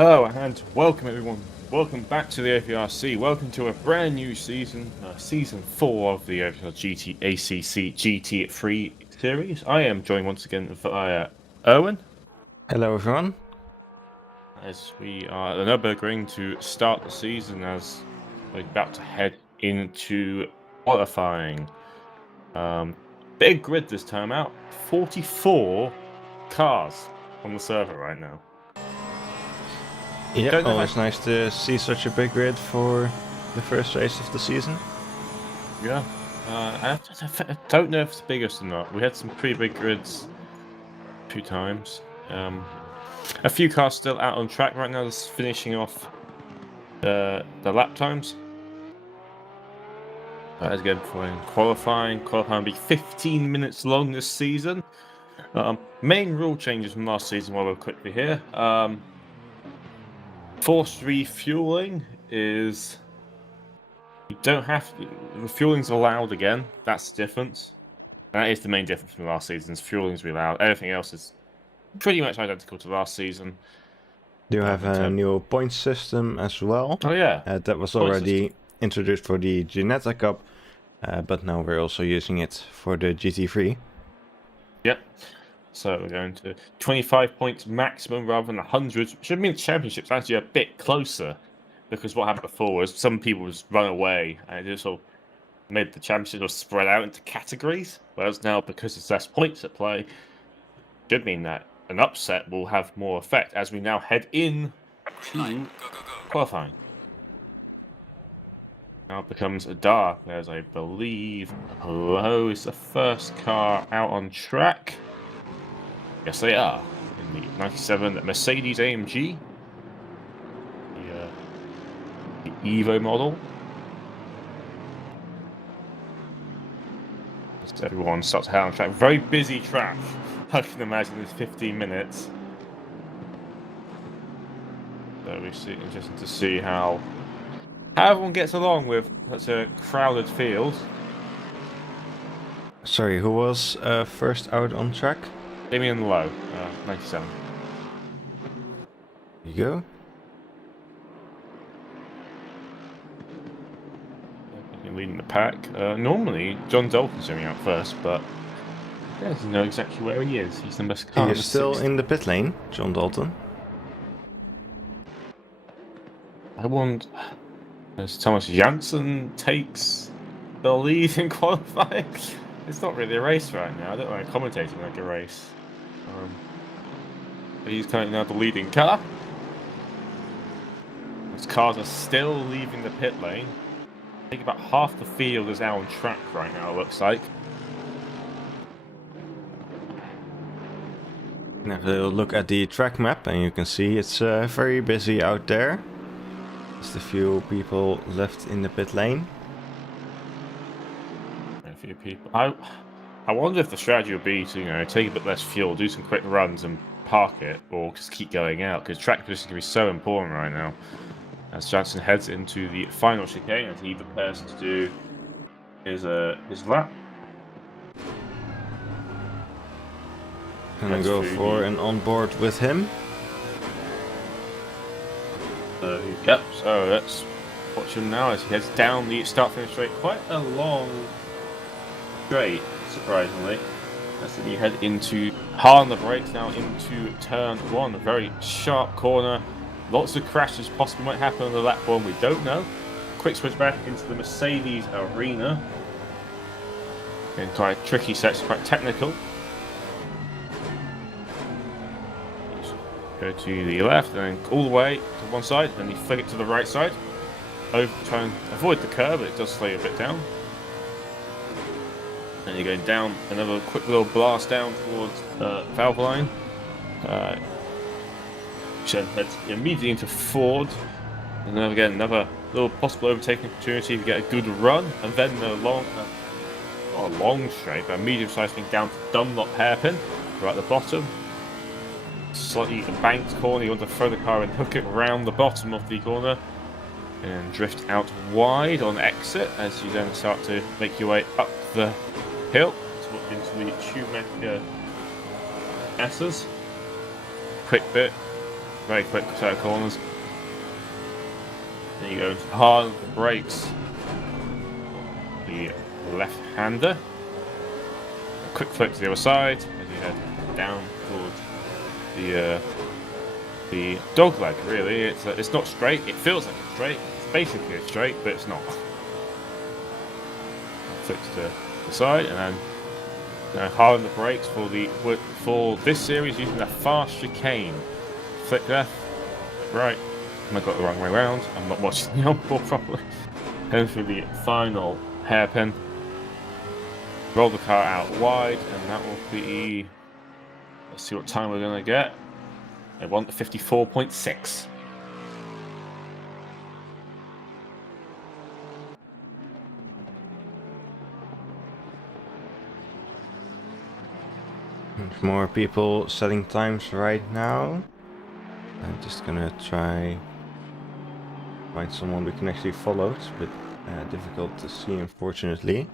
Hello and welcome everyone. Welcome back to the OVRC. Welcome to a brand new season, season 4 of the OVRC ACC GT3 Series. I am joined once again via Erwin. Hello everyone. As we are at the Nurburgring to start the season as we're about to head into qualifying. Big grid this time out. 44 cars on the server right now. Yeah, always nice to see such a big grid for the first race of the season. Yeah, I don't know if it's the biggest or not. We had some pretty big grids 2 times. A few cars still out on track right now, just finishing off the lap times. As again, for qualifying will be 15 minutes long this season. Main rule changes from last season while we're quickly here. Forced refueling is... You don't have to... Refueling's allowed again. That's the difference. That is the main difference from last season's. Fueling's allowed. Everything else is pretty much identical to last season. Do you have a new point system as well? Oh yeah. That was already introduced for the Ginetta Cup, but now we're also using it for the GT3. Yep. So we're going to 25 points maximum rather than 100. Should mean the championship's actually a bit closer, because what happened before was some people just run away and it just sort of made the championship spread out into categories. Whereas now, because there's less points at play, should mean that an upset will have more effect as we now head in to qualifying. Now it becomes dark, as I believe Hello is the first car out on track. Yes, they are. In the 97 Mercedes AMG. The Evo model. So everyone starts to head on track. Very busy track. I can imagine it's 15 minutes. So it's interesting to see how everyone gets along with such a crowded field. Sorry, who was first out on track? Damien Lowe, 97. There you go. Leading the pack. Normally, John Dalton's going out first, but he doesn't know exactly where he is. He's the best car. He is still in the pit lane, John Dalton. I wonder as Thomas Janssen takes the lead in qualifying. It's not really a race right now. I don't like commentating like a race. But he's currently now the leading car. Those cars are still leaving the pit lane. I think about half the field is out on track right now, it looks like. Have a look at the track map and you can see it's very busy out there. Just a few people left in the pit lane. A few people. I wonder if the strategy would be to, take a bit less fuel, do some quick runs and park it, or just keep going out, because track position can be so important right now. As Janssen heads into the final chicane as he prepares to do his lap. Gonna go for an onboard with him. Yep, so let's watch him now as he heads down the start-finish straight. Quite a long straight, surprisingly. As we head into hard on the brakes now into turn 1, a very sharp corner. Lots of crashes possibly might happen on the lap 1, we don't know. Quick switch back into the Mercedes arena. Again, quite tricky sets, quite technical. Go to the left and then all the way to one side, then you flick it to the right side. Try and avoid the curve, but it does slow you a bit down. And you're going down, another quick little blast down towards valve line. So heads immediately into Ford. And then again, another little possible overtaking opportunity to get a good run. And then the long, not a long straight, but a medium-sized thing down to Dunlop hairpin, right at the bottom. Slightly banked corner, you want to throw the car and hook it around the bottom of the corner. And drift out wide on exit as you then start to make your way up the hill into the Schumacher S's. Quick bit very quick set of corners. There you go, hard brakes. The left-hander. A quick flip to the other side as you head down towards the dog leg. Really, it's not straight. It feels like it's straight. It's basically a straight, but it's not. Flip to the side and then hard on the brakes for this series using the fast chicane. Flick left, right. I got the wrong way around. I'm not watching the onboard properly. Heading through the final hairpin. Roll the car out wide, and that will be. Let's see what time we're going to get. I want 54.6. More people setting times right now. I'm just gonna try find someone we can actually follow. It's a bit difficult to see, unfortunately.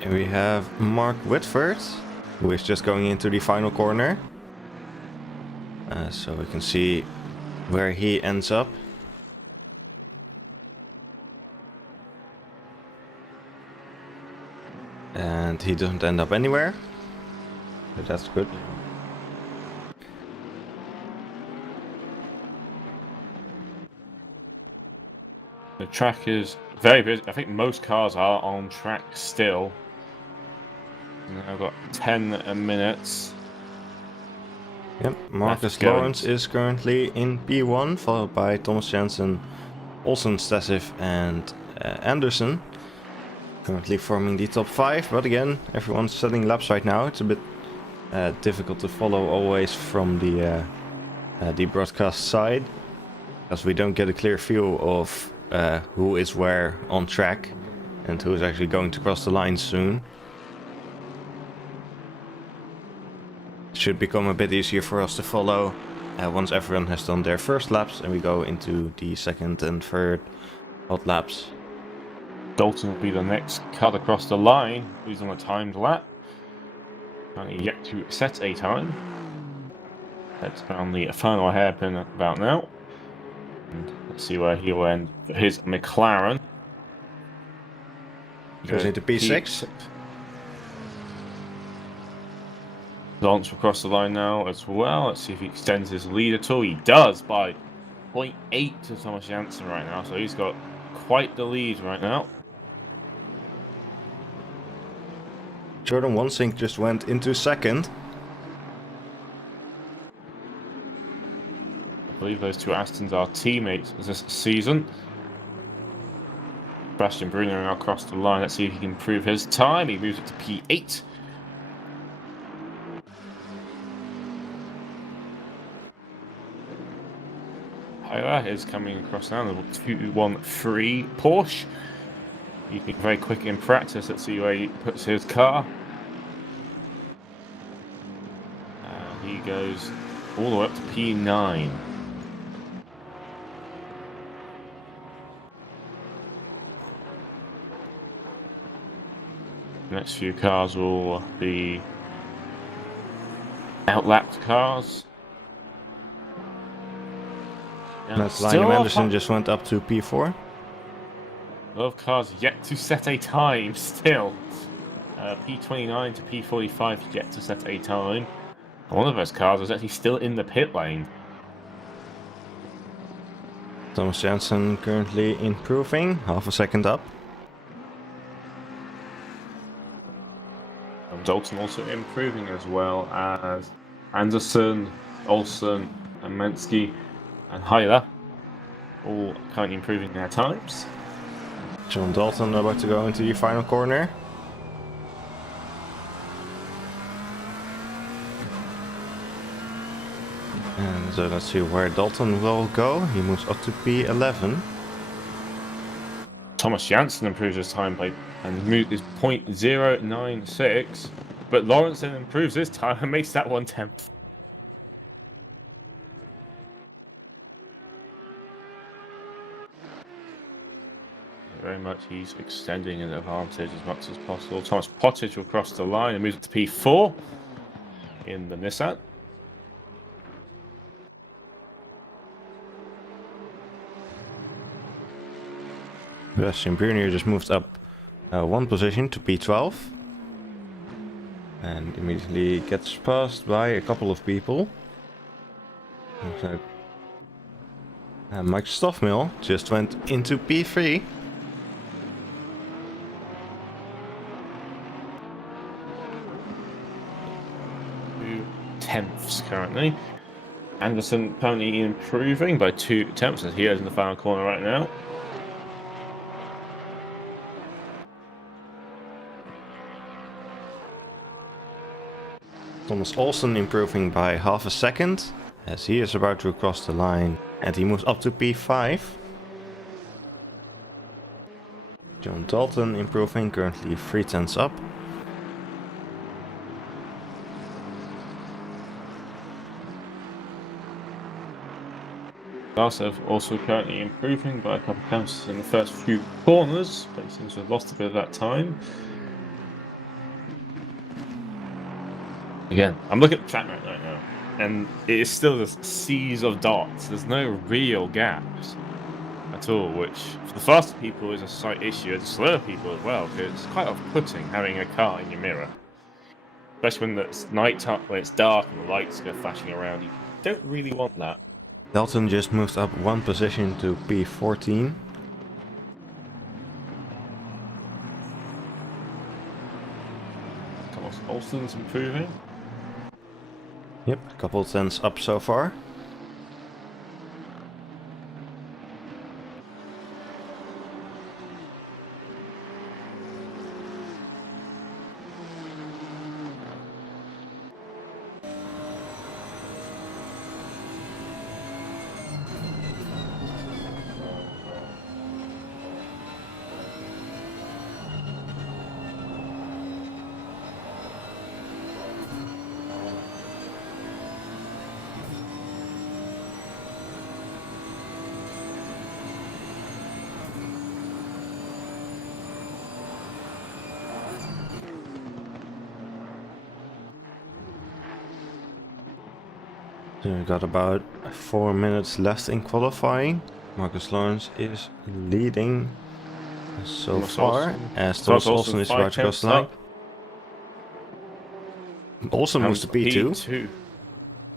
And we have Mark Whitford, who is just going into the final corner. So we can see where he ends up. And he doesn't end up anywhere. But that's good. The track is very busy. I think most cars are on track still. And I've got 10 minutes. Yep, Marcus Lawrence is currently in P1, followed by Thomas Jensen, Olsen, Stasiv, and Anderson. Currently forming the top 5, but again, everyone's setting laps right now. It's a bit difficult to follow always from the broadcast side, as we don't get a clear view of who is where on track and who is actually going to cross the line soon. Should become a bit easier for us to follow once everyone has done their first laps and we go into the second and third hot laps. Dalton will be the next cut across the line. He's on a timed lap. Yet to set a time. That's on the final hairpin about now. And let's see where he will end for his McLaren. Goes into P6. Lance will cross the line now as well. Let's see if he extends his lead at all. He does by 0.8 to Thomas Janssen right now. So he's got quite the lead right now. Jordan Wansink just went into second. I believe those two Astons are teammates this season. Sebastian Bruno now crossed the line. Let's see if he can improve his time. He moves it to P8. Hyla is coming across now. Level 213 Porsche. He's been very quick in practice. Let's see where he puts his car. He goes all the way up to P9. The next few cars will be outlapped cars. That's Liam Anderson just went up to P4. A lot of cars yet to set a time still. P29 to P45 yet to set a time. And one of those cars is actually still in the pit lane. Thomas Janssen currently improving, half a second up. And Dalton also improving as well as Anderson, Olsen, and Mensky and Hyla. All currently improving their times. John Dalton about to go into the final corner. And so let's see where Dalton will go. He moves up to P11. Thomas Janssen improves his time by and is 0.096, but Lawrence then improves his time and makes that 1/10. Very much he's extending an advantage as much as possible. Thomas Pottage will cross the line and moves it to P4 in the Nissan. Sebastian Brunier just moved up one position to P12. And immediately gets passed by a couple of people. So, Mike Stoffmill just went into P3. 2/10 currently. Anderson currently improving by 2/10 as he is in the final corner right now. Thomas Olsen improving by half a second as he is about to cross the line and he moves up to P5. John Dalton improving, currently 3/10 up. Darsev also currently improving by a couple of tenths in the first few corners, but he seems to have lost a bit of that time. Again, I'm looking at the track right now, and it is still just seas of dots. There's no real gaps at all, which for the faster people is a slight issue, and slower people as well, because it's quite off-putting having a car in your mirror. Especially when it's night time, when it's dark and the lights go flashing around. You don't really want that. Dalton just moved up one position to P14. Thomas Olsen's improving. Yep, a couple of tenths up so far. So we got about 4 minutes left in qualifying. Marcus Lawrence is leading so Thomas far, Olsen. as Thomas Olsen is about to cross the line. Olsen moves to P2.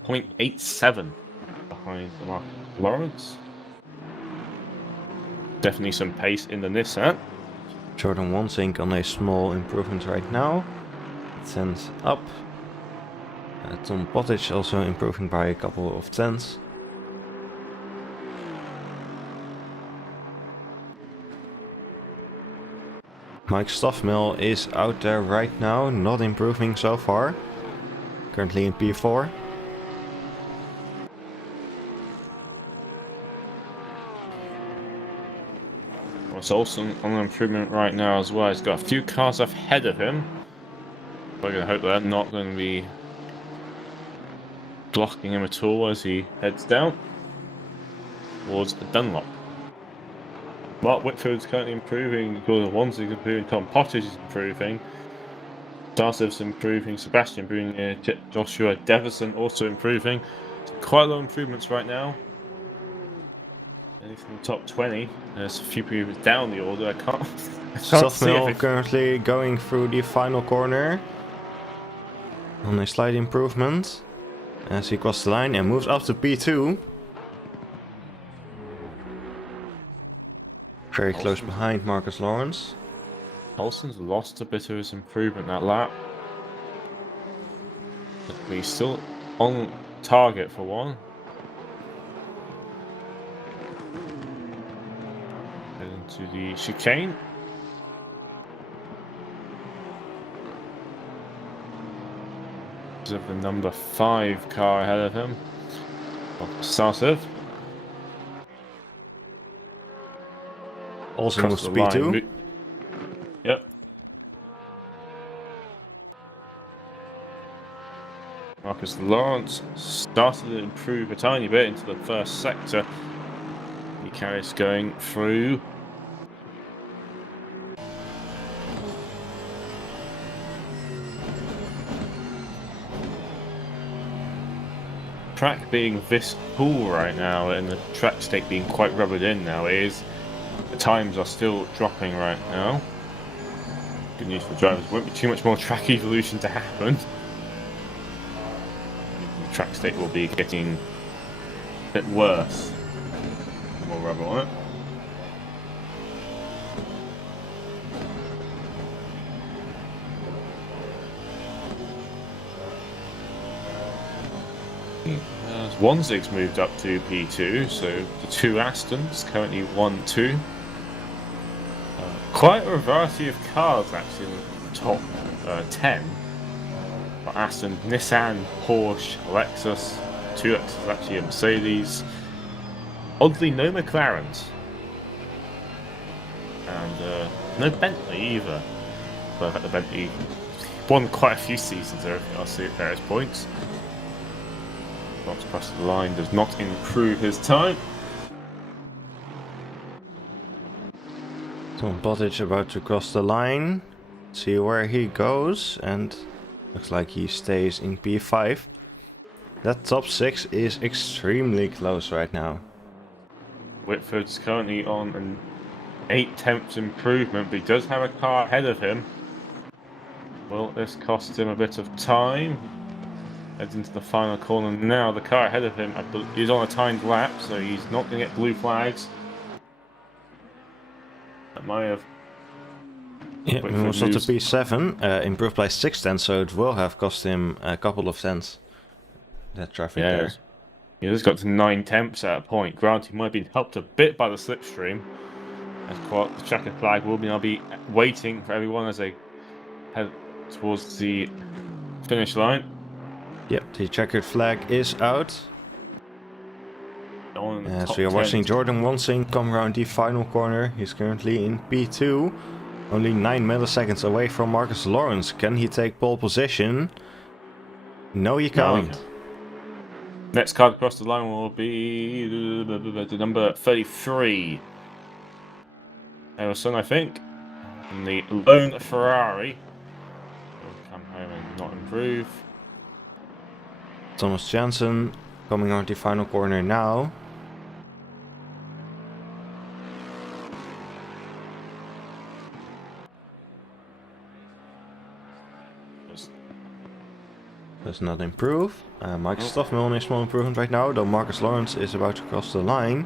0.87 behind Marcus Lawrence. Definitely some pace in the Nissan. Jordan Wansink on a small improvement right now. It sends up. Tom Pottage also improving by a couple of tenths. Mike Stoffmill is out there right now, not improving so far. Currently in P4. Thomas Olsen on an improvement right now as well. He's got a few cars ahead of him. We're going to hope they're not going to be blocking him at all as he heads down towards the Dunlop. Mark Whitfield's currently improving, Gordon Wansing's improving, Tom Pottage is improving, Darsev's improving, Sebastian improving, Joshua Deverson also improving. So quite a lot of improvements right now. Anything in the top 20. There's a few people down the order. I can't see Stoffmill if currently going through the final corner on a slight improvement as he crosses the line and moves up to P2. Very close behind Marcus Lawrence. Olsen's lost a bit of his improvement that lap. But he's still on target for one. Heading to the chicane. Of the number 5 car ahead of him. Starsiv. Also moves to P2. Yep. Marcus Lawrence started to improve a tiny bit into the first sector. He carries going through. Track being this cool right now and the track state being quite rubbered in now is The times are still dropping right now. Good news for drivers, won't be too much more track evolution to happen. The track state will be getting a bit worse. More rubber on it. Wanzig's moved up to P2, so the two Astons currently 1-2. Quite a variety of cars actually in the top 10. But Aston, Nissan, Porsche, Lexus, two Lexus actually a Mercedes. Oddly, no McLarens. And no Bentley either. But the Bentley won quite a few seasons there, I'll see at various points. Knocks across the line, does not improve his time. Tom Bottage about to cross the line. See where he goes, and looks like he stays in P5. That top 6 is extremely close right now. Whitford's currently on an 8/10 improvement, but he does have a car ahead of him. Will this cost him a bit of time? Heads into the final corner now. The car ahead of him is on a timed lap, so he's not going to get blue flags. That might have... Yeah, moves on to P7, improved by 6/10, so it will have cost him a couple of tenths. That traffic there. He just got to 9/10 at a point. Granted, he might have been helped a bit by the slipstream. As quite the checker flag will now be waiting for everyone as they head towards the finish line. Yep, the checkered flag is out. As we are watching Jordan Wansing come around the final corner. He's currently in P2. Only 9 milliseconds away from Marcus Lawrence. Can he take pole position? No, he can't. No. Next car across the line will be the number 33. Emerson, I think. And the lone Ferrari will come home and not improve. Thomas Jansen coming on the final corner now. Does not improve. Mike Stoffmill on a small improvement right now, though Marcus Lawrence is about to cross the line.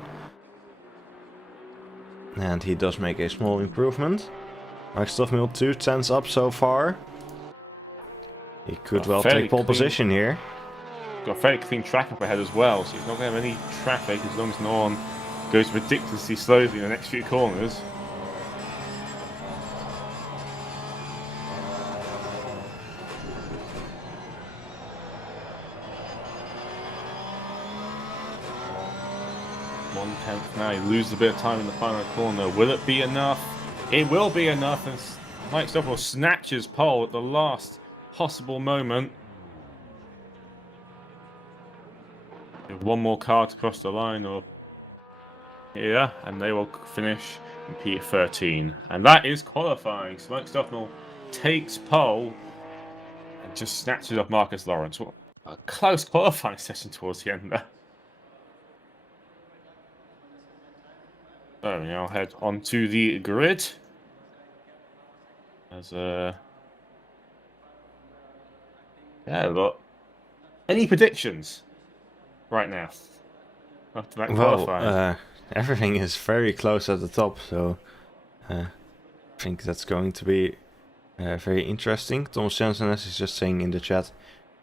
And he does make a small improvement. Mike Stoffmill 2 tenths up so far. He could well take pole position here. Got a very clean track up ahead as well, so he's not going to have any traffic as long as no one goes ridiculously slowly in the next few corners. Now he loses a bit of time in the final corner. Will it be enough? It will be enough, and Mike Stoffel snatches pole at the last possible moment. One more car to cross the line, or here, and they will finish in P13. And that is qualifying. So Mike Stoffel takes pole and just snatches off Marcus Lawrence. What a close qualifying session towards the end there. So we now head onto the grid. As yeah, but any predictions right now after that qualifying? Everything is very close at the top, so I think that's going to be very interesting. Thomas Jensen, as he's just saying in the chat,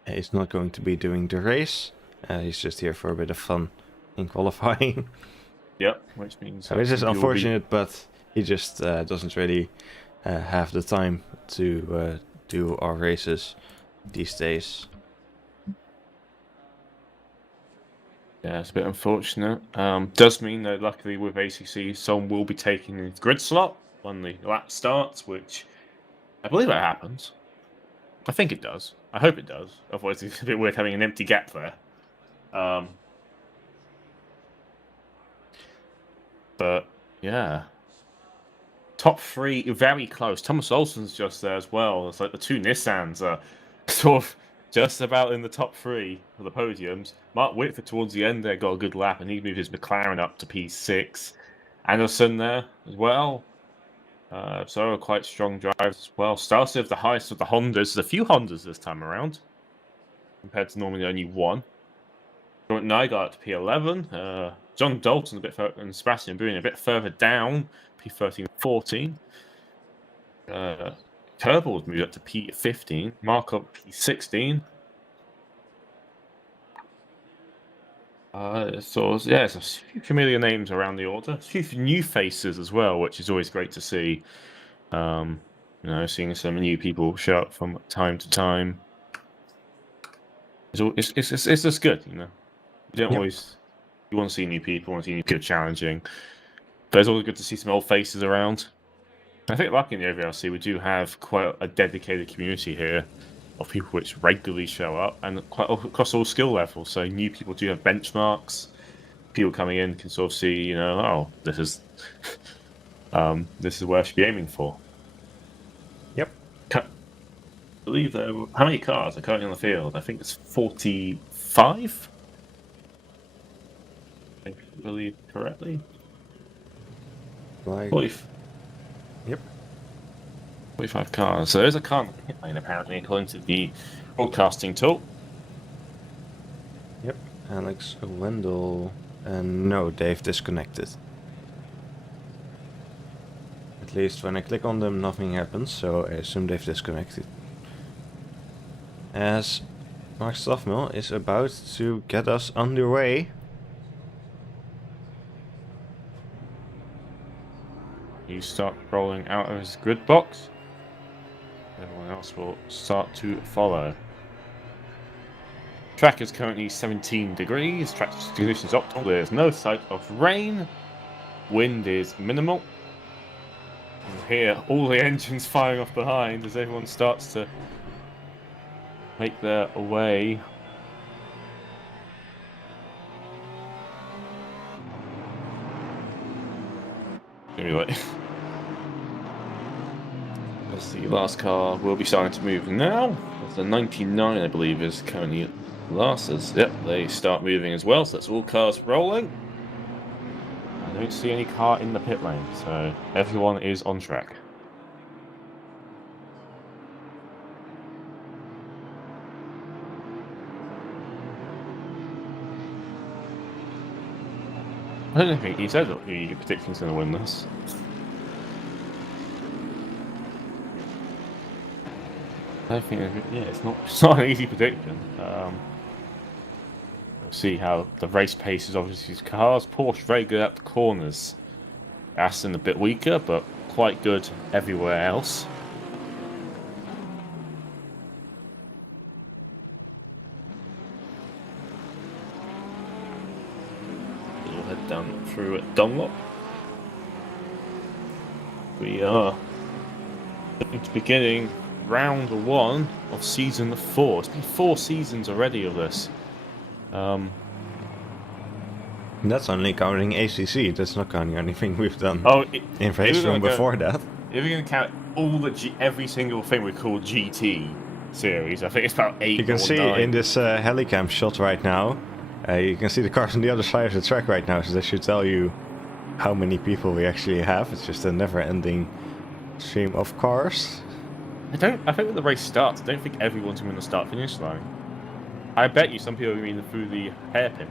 is not going to be doing the race. He's just here for a bit of fun in qualifying. Yep, which means... Which is unfortunate, but he just doesn't really have the time to do our races these days. Yeah, it's a bit unfortunate. Does mean that luckily with ACC, someone will be taking his grid slot when the lap starts, which I believe that happens. I think it does. I hope it does. Otherwise it's a bit weird having an empty gap there. But, yeah. Top 3, very close. Thomas Olsen's just there as well. It's like the two Nissans are sort of just about in the top 3 for the podiums. Mark Whitford towards the end there got a good lap, and he moved his McLaren up to P6. Anderson there as well. So quite strong drivers as well. Started with the highest of the Hondas. There's a few Hondas this time around, compared to normally only one. Jordan Nye got up to P11. John Dalton and Sebastian Boone a bit further down, P13, 14. Kerbals moved up to P15. Markov P16. So yeah, there's a few familiar names around the order. A few new faces as well, which is always great to see. Seeing some new people show up from time to time. It's just good, You don't always. You want to see new people, want to see new people challenging. But it's always good to see some old faces around. I think, like in the OVRC, we do have quite a dedicated community here of people which regularly show up, and quite across all skill levels. So new people do have benchmarks. People coming in can sort of see, this is this is where I should be aiming for. Yep. I believe how many cars are currently on the field? I think it's 45. I believe correctly. Like. 40. Yep. 45 cars. So there's a car in the pit lane, apparently, according to the broadcasting tool. Yep. Alex, Wendell, and no, they've disconnected. At least when I click on them, nothing happens, so I assume they've disconnected. As Mark Stoffmill is about to get us underway. You start rolling out of his grid box. Everyone else will start to follow. Track is currently 17 degrees. Track conditions optimal. There's no sight of rain. Wind is minimal. And here, all the engines firing off behind as everyone starts to make their way. Anyway. As the last car will be starting to move now. The 99, I believe, is currently last. Yep, they start moving as well, so that's all cars rolling. I don't see any car in the pit lane, so everyone is on track. I don't think he said who you predict is going to win this. I think, it's not an easy prediction. We'll see how the race pace is obviously these cars. Porsche very good at the corners. Aston a bit weaker, but quite good everywhere else. We'll head down through at Dunlop. We are looking to beginning round 1 of season 4. It's been 4 seasons already of this. That's only counting ACC. That's not counting anything we've done. In race room before that. If you're going to count every single thing we call GT series, I think it's about 8. You can see 9. In this helicam shot right now. You can see the cars on the other side of the track right now, so that should tell you how many people we actually have. It's just a never-ending stream of cars. I think when the race starts, I don't think everyone's going to start-finish line. I bet you some people are going through the hairpin.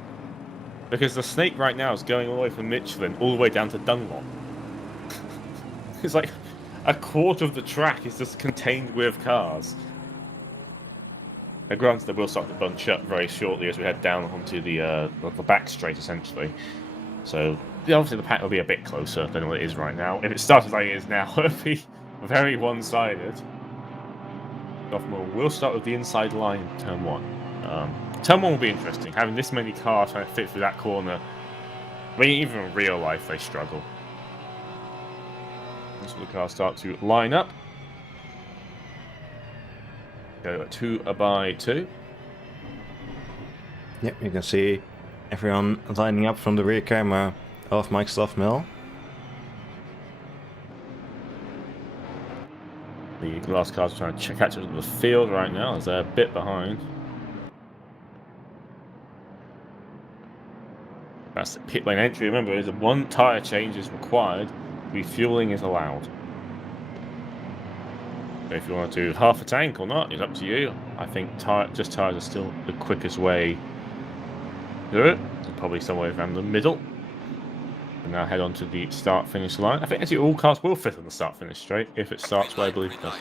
Because the snake right now is going all the way from Michelin all the way down to Dunlop. It's like a quarter of the track is just contained with cars. Now, granted, they will start to bunch up very shortly as we head down onto the back straight, essentially. So, obviously the pack will be a bit closer than what it is right now. If it started like it is now, it would be very one-sided. We'll start with the inside line, turn 1. Turn 1 will be interesting. Having this many cars trying to fit through that corner. I mean, even in real life, they struggle. So the cars start to line up. Go 2 by 2. Yep, you can see everyone lining up from the rear camera of Mike Stoffmill. The last car's trying to catch up to the field right now, as they're a bit behind. That's the pit lane entry. Remember, is one tyre change is required. Refueling is allowed. So if you want to do half a tank or not, it's up to you. I think just tyres are still the quickest way to do it. Probably somewhere around the middle. And now head on to the start-finish line. I think actually all cars will fit on the start-finish straight if it starts where I believe it does.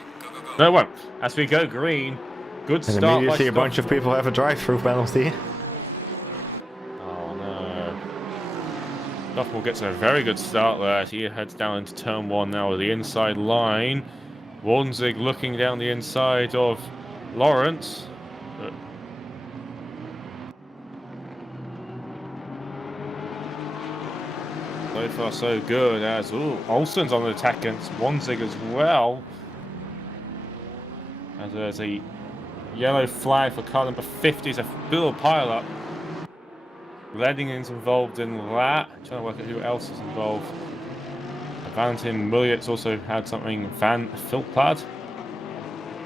No, it won't. As we go green, good And start. immediately a bunch of people have a drive-through penalty. Oh no. Stoffel gets a very good start there as he heads down into turn 1 now with the inside line. Warnzig looking down the inside of Lawrence. But so far so good as Olsen's on the attack against Warnzig as well. As there's a yellow flag for car number 50. It's a full pile-up. Redding's involved in that. Trying to work out who else is involved. Valentin Muliet's also had something. Van Filtpad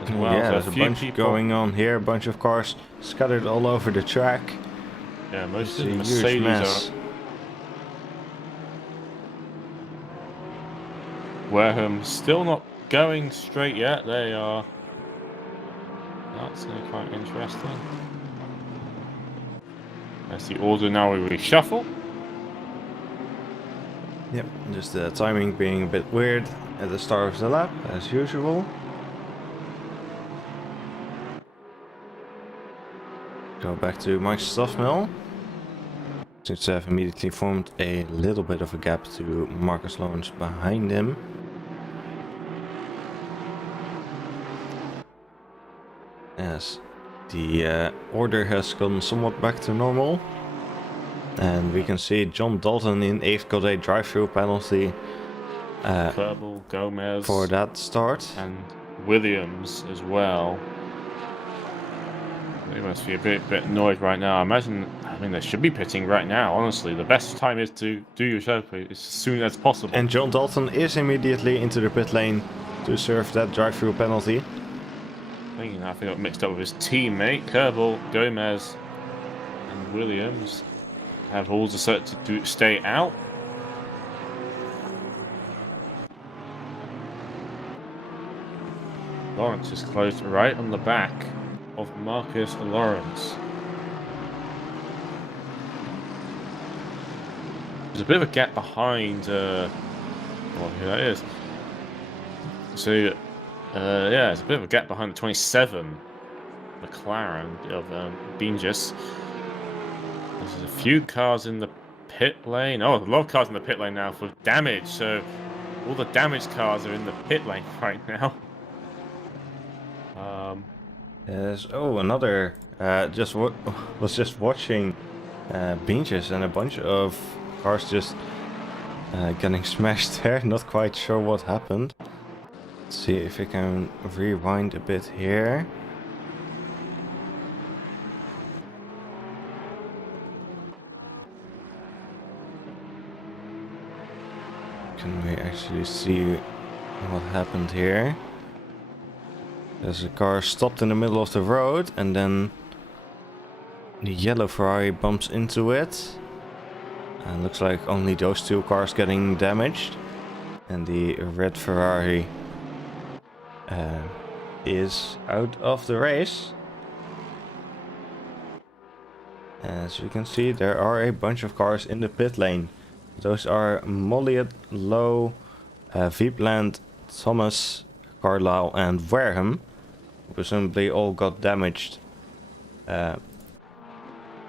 as well. Yeah, so there's a bunch going on here. A bunch of cars scattered all over the track. Yeah, most it's of the a huge Mercedes mess. are. Wareham still not going straight yet. They are. That's quite interesting. That's the order now we reshuffle. Yep, just the timing being a bit weird at the start of the lap, as usual. Go back to Mike's stuff mill. Seems to have immediately formed a little bit of a gap to Marcus Lawrence behind him. As the order has gone somewhat back to normal. And we can see John Dalton in 8th got a drive-through penalty Kerbal, Gomez for that start. And Williams as well. They must be a bit annoyed right now. I mean, they should be pitting right now, honestly. The best time is to do your show as soon as possible. And John Dalton is immediately into the pit lane to serve that drive-through penalty. I think he got mixed up with his teammate. Kerbal, Gomez and Williams have all decided to stay out. Lawrence is closed right on the back of Marcus Lawrence. There's a bit of a gap behind who that is. So yeah, there's a bit of a gap behind the 27 McLaren of Binges. There's a few cars in the pit lane. Oh, a lot of cars in the pit lane now for damage. So all the damaged cars are in the pit lane right now. Yes. Oh, another. Was just watching Binges and a bunch of cars just getting smashed there. Not quite sure what happened. Let's see if we can rewind a bit here. Can we actually see what happened here? There's a car stopped in the middle of the road and then the yellow Ferrari bumps into it. And looks like only those two cars getting damaged. And the red Ferrari is out of the race. As you can see, there are a bunch of cars in the pit lane. Those are Molliet, Lowe, Viepland, Thomas, Carlisle and Wareham. Presumably all got damaged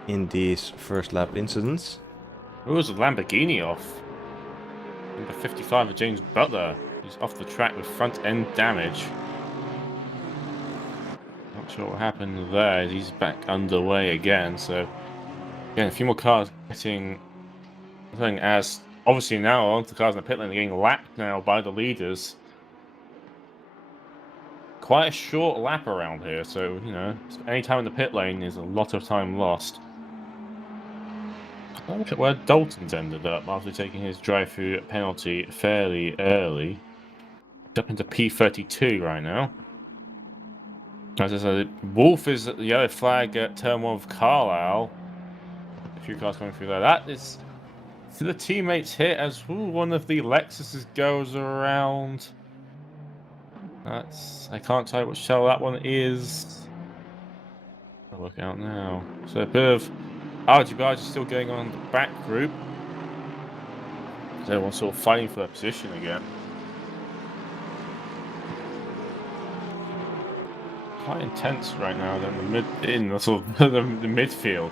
in these first lap incidents. It was a Lamborghini off. Number 55 of James Butler. He's off the track with front end damage. Not sure what happened there. He's back underway again. So again, a few more cars getting. I think as obviously now all the cars in the pit lane are getting lapped now by the leaders. Quite a short lap around here, so you know, any time in the pit lane is a lot of time lost. Look at where Dalton's ended up after taking his drive-through penalty fairly early. Up into P32 right now. As I said, Wolf is at the yellow flag at turn 1 of Carlisle. A few cars coming through there. That is to the teammates hit as one of the Lexuses goes around. I can't tell you what shell that one is. I'll work out now. So a bit of argy-bargy still going on in the back group. Everyone's sort of fighting for their position again. Quite intense right now in the sort of the midfield.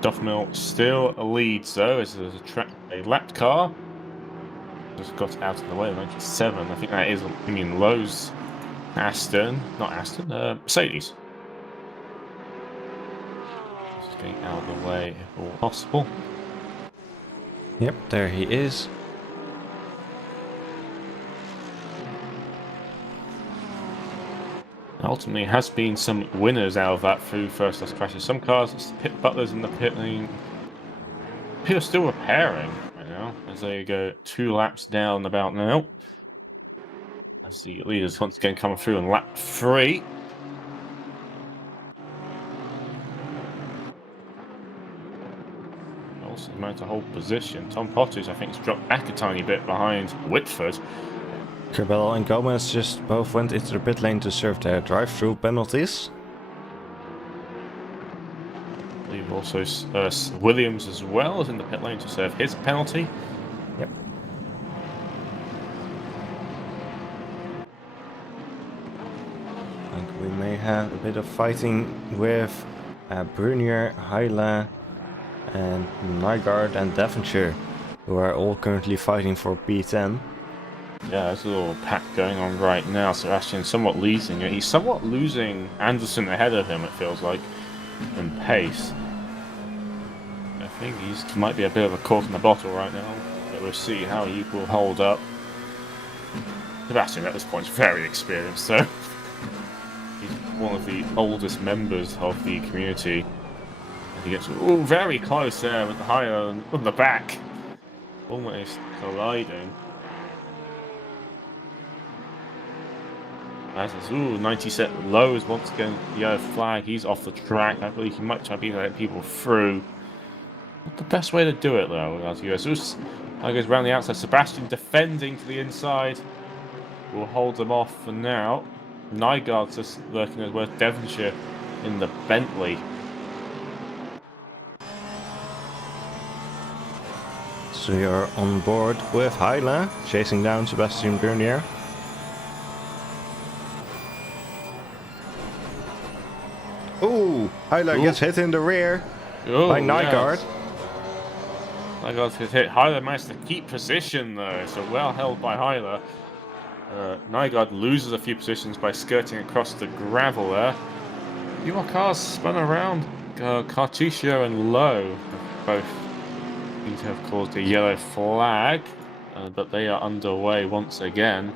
Duffmill still leads though, as there's a lapped car. Just got out of the way, 97. I think that is, Lowe's Aston, not Aston, Mercedes. Just getting out of the way if all possible. Yep, there he is. Ultimately, has been some winners out of that through first class crashes. Some cars, it's Pit Butlers in the pit lane. People are still repairing right now as they go 2 laps down about now. As the leaders once again coming through on lap 3. Also managed to hold position. Tom Potters, I think, has dropped back a tiny bit behind Whitford. Cabello and Gomez just both went into the pit lane to serve their drive-through penalties. I believe also Williams as well is in the pit lane to serve his penalty. Yep. I think we may have a bit of fighting with Brunier, Hyla, and Nygaard and Devonshire, who are all currently fighting for P10. Yeah, there's a little pack going on right now. Sebastian somewhat losing it. He's somewhat losing Anderson ahead of him, it feels like, in pace. I think he might be a bit of a cork in the bottle right now, but we'll see how he will hold up. Sebastian at this point is very experienced, so he's one of the oldest members of the community. And he gets very close there with the higher on the back, almost colliding. As is, 90 set Lowe's once again, the yellow flag, he's off the track. I believe he might try to let people through. Not the best way to do it though, as he goes. I goes around the outside. Sebastian defending to the inside. Will hold them off for now. Nygaard's just lurking as well. Devonshire in the Bentley. So you're on board with Hyla, chasing down Sebastian Bernier. Ooh, Hyla gets hit in the rear by Nygaard. Yes. Nygaard gets hit. Hyla managed to keep position though, so well held by Hyla. Nygaard loses a few positions by skirting across the gravel there. A few more cars spun around. Cartuccio and Lowe both seem to have caused a yellow flag, but they are underway once again.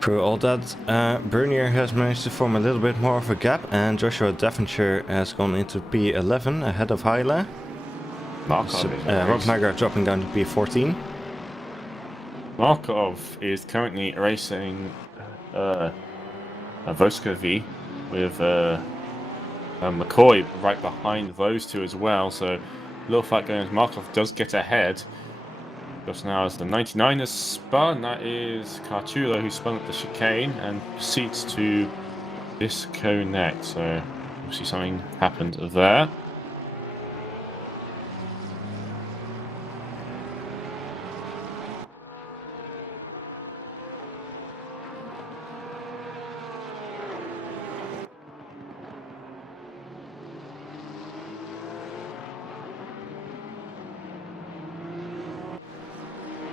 Through all that, Bernier has managed to form a little bit more of a gap, and Joshua Devonshire has gone into P11 ahead of Hyla. Rob Nygaard dropping down to P14. Markov is currently racing Voskovi with McCoy right behind those two as well, so a little fight going as Markov does get ahead. Just now as the 99 has spun, that is Cartulo who spun at the chicane and proceeds to disconnect, so we'll see something happened there.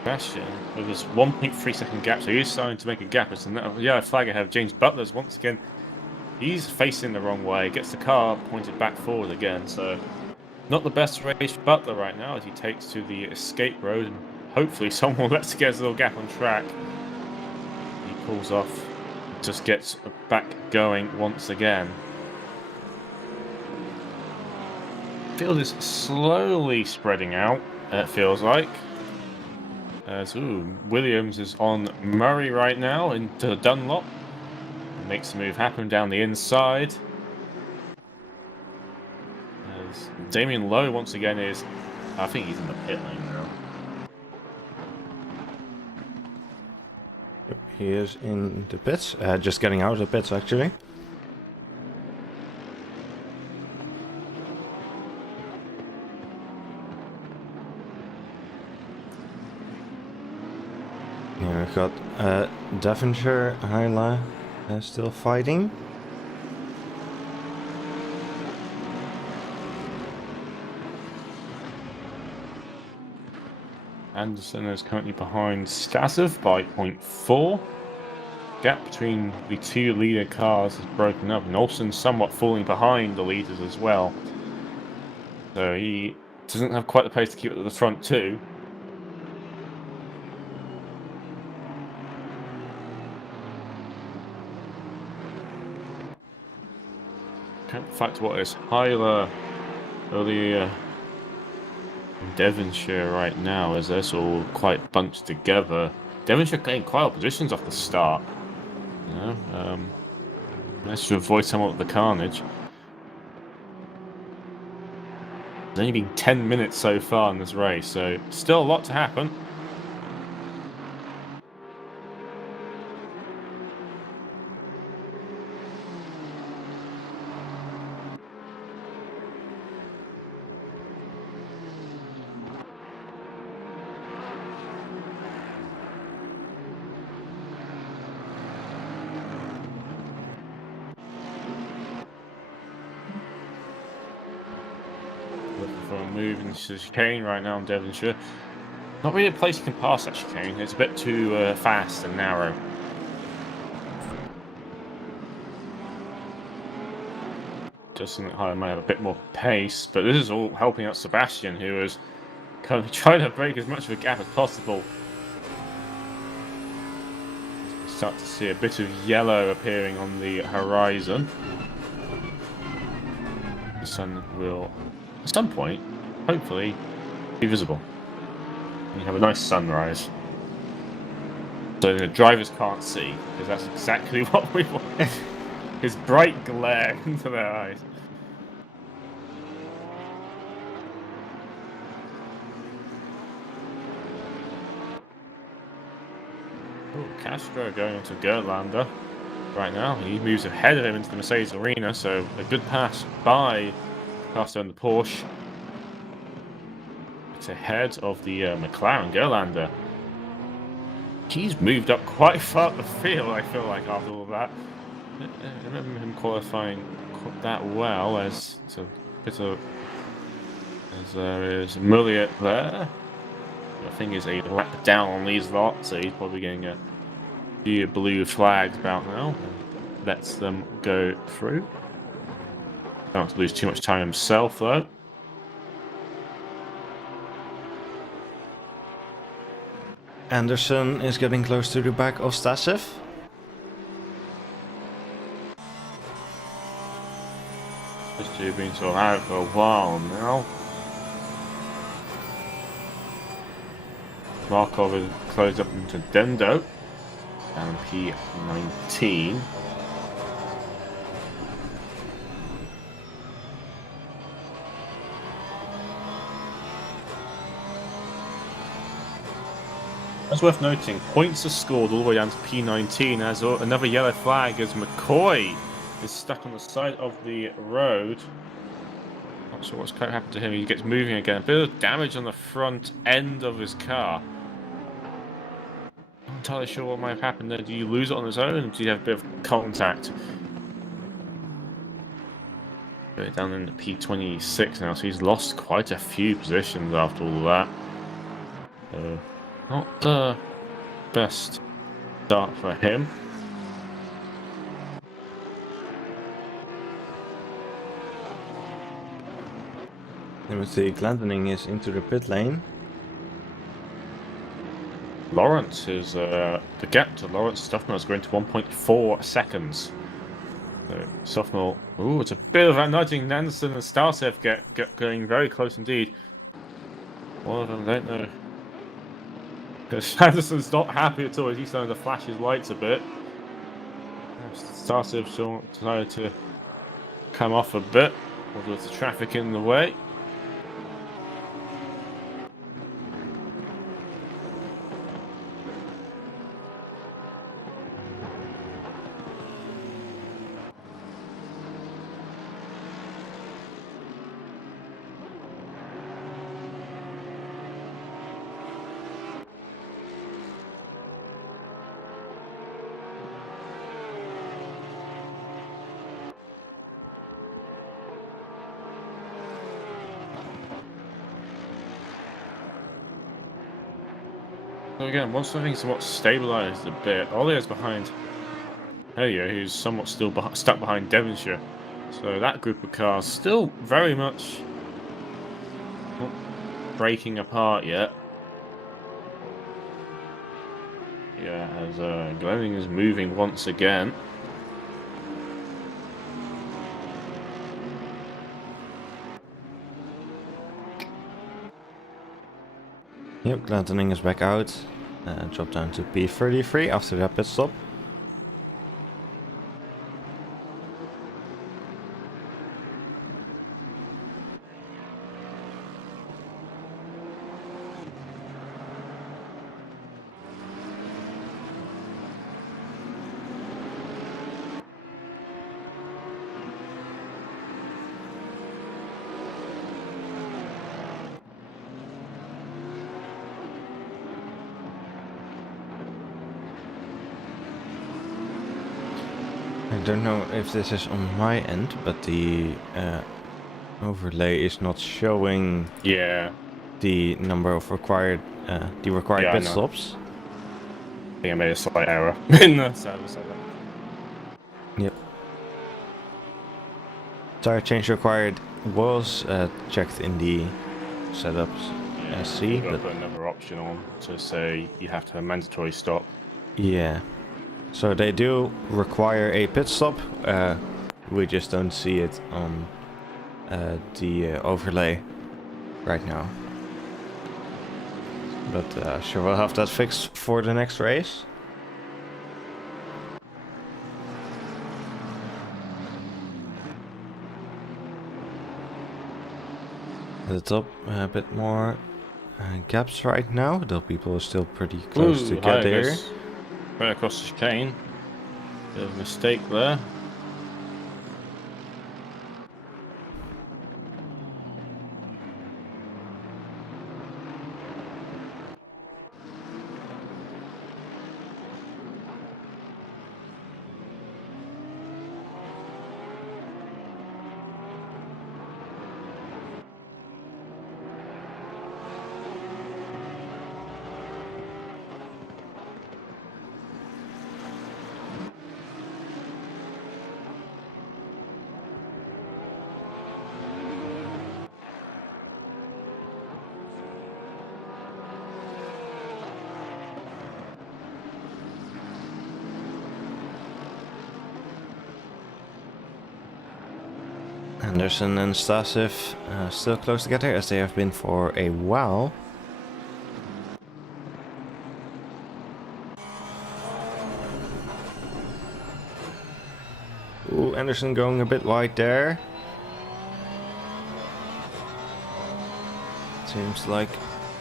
Sebastian with his 1.3 second gap, so he's starting to make a gap. It's a flag ahead of James Butler's once again. He's facing the wrong way, gets the car pointed back forward again, so not the best race for Butler right now as he takes to the escape road and hopefully someone will let get a little gap on track. He pulls off, just gets back going once again. Field is slowly spreading out, it feels like. Williams is on Murray right now into Dunlop. makes the move happen down the inside. As Damien Lowe once again is, I think he's in the pit lane now. Yep, he is in the pits, just getting out of the pits actually. Here we've got Devonshire Hyla still fighting. Anderson is currently behind Stasov by 0.4. Gap between the two leader cars is broken up, and Olsen's somewhat falling behind the leaders as well. So he doesn't have quite the pace to keep it at the front too. In fact, what is Hyla earlier in Devonshire right now, as they're all quite bunched together. Devonshire getting quite a lot of positions off the start. You know, managed to avoid somewhat of the carnage. It's only been 10 minutes so far in this race, so still a lot to happen. Looking for a move into the chicane right now in Devonshire. Not really a place you can pass that chicane. It's a bit too fast and narrow. Justin Hyla might have a bit more pace, but this is all helping out Sebastian, who is kind of trying to break as much of a gap as possible. Start to see a bit of yellow appearing on the horizon. The sun will, at some point, hopefully, be visible. And you have a nice sunrise. So the drivers can't see, because that's exactly what we want. His bright glare into their eyes. Oh, Castro going onto Gerlander right now. He moves ahead of him into the Mercedes arena, so a good pass by Castro and the Porsche. It's ahead of the McLaren. Gerlander. He's moved up quite far up the field, I feel like, after all of that. I remember him qualifying that well, as it's a bit of, as there is Mulliot there. I think he's a lap down on these lots, so he's probably getting a few blue flags about now. Lets them go through. Don't want to lose too much time himself though. Anderson is getting close to the back of Stasov. This two have been sort of out for a while now. Markov is closed up into Dendo and P19. It's worth noting, points are scored all the way down to P19 as another yellow flag as McCoy is stuck on the side of the road. Not sure what's going to happen to him. He gets moving again. A bit of damage on the front end of his car. Not entirely sure what might have happened there. Do you lose it on his own, or do you have a bit of contact? Down in the P26 now, so he's lost quite a few positions after all that. Not the best start for him. Timothy Glendening is into the pit lane. Lawrence is the gap to Lawrence Stuffmill is going to 1.4 seconds. So Stuffmill, ooh, it's a bit of a nudging. Nansen and Starsev get going very close indeed. One of them don't know. Because Anderson's not happy at all. He's starting to flash his lights a bit. Starship decided to come off a bit, with the traffic in the way. So again, once something's somewhat stabilised a bit, Ollie is behind Helio, who's somewhat still stuck behind Devonshire. So that group of cars still very much not breaking apart yet. Yeah, as Glenning is moving once again. Yep, Glenning is back out. Drop down to P33 after that pit stop. I don't know if this is on my end, but the overlay is not showing the number of required pit stops. I think I made a slight error in the service. Yep. Tire change required was checked in the setups SC, but put another option on to say you have to have a mandatory stop. Yeah. So they do require a pit stop. We just don't see it on the overlay right now. But sure, we'll have that fixed for the next race. At the top, a bit more gaps right now, though people are still pretty close together. Right across the chicane. Bit of a mistake there. Anderson and Stasif still close together as they have been for a while. Ooh, Anderson going a bit wide there. Seems like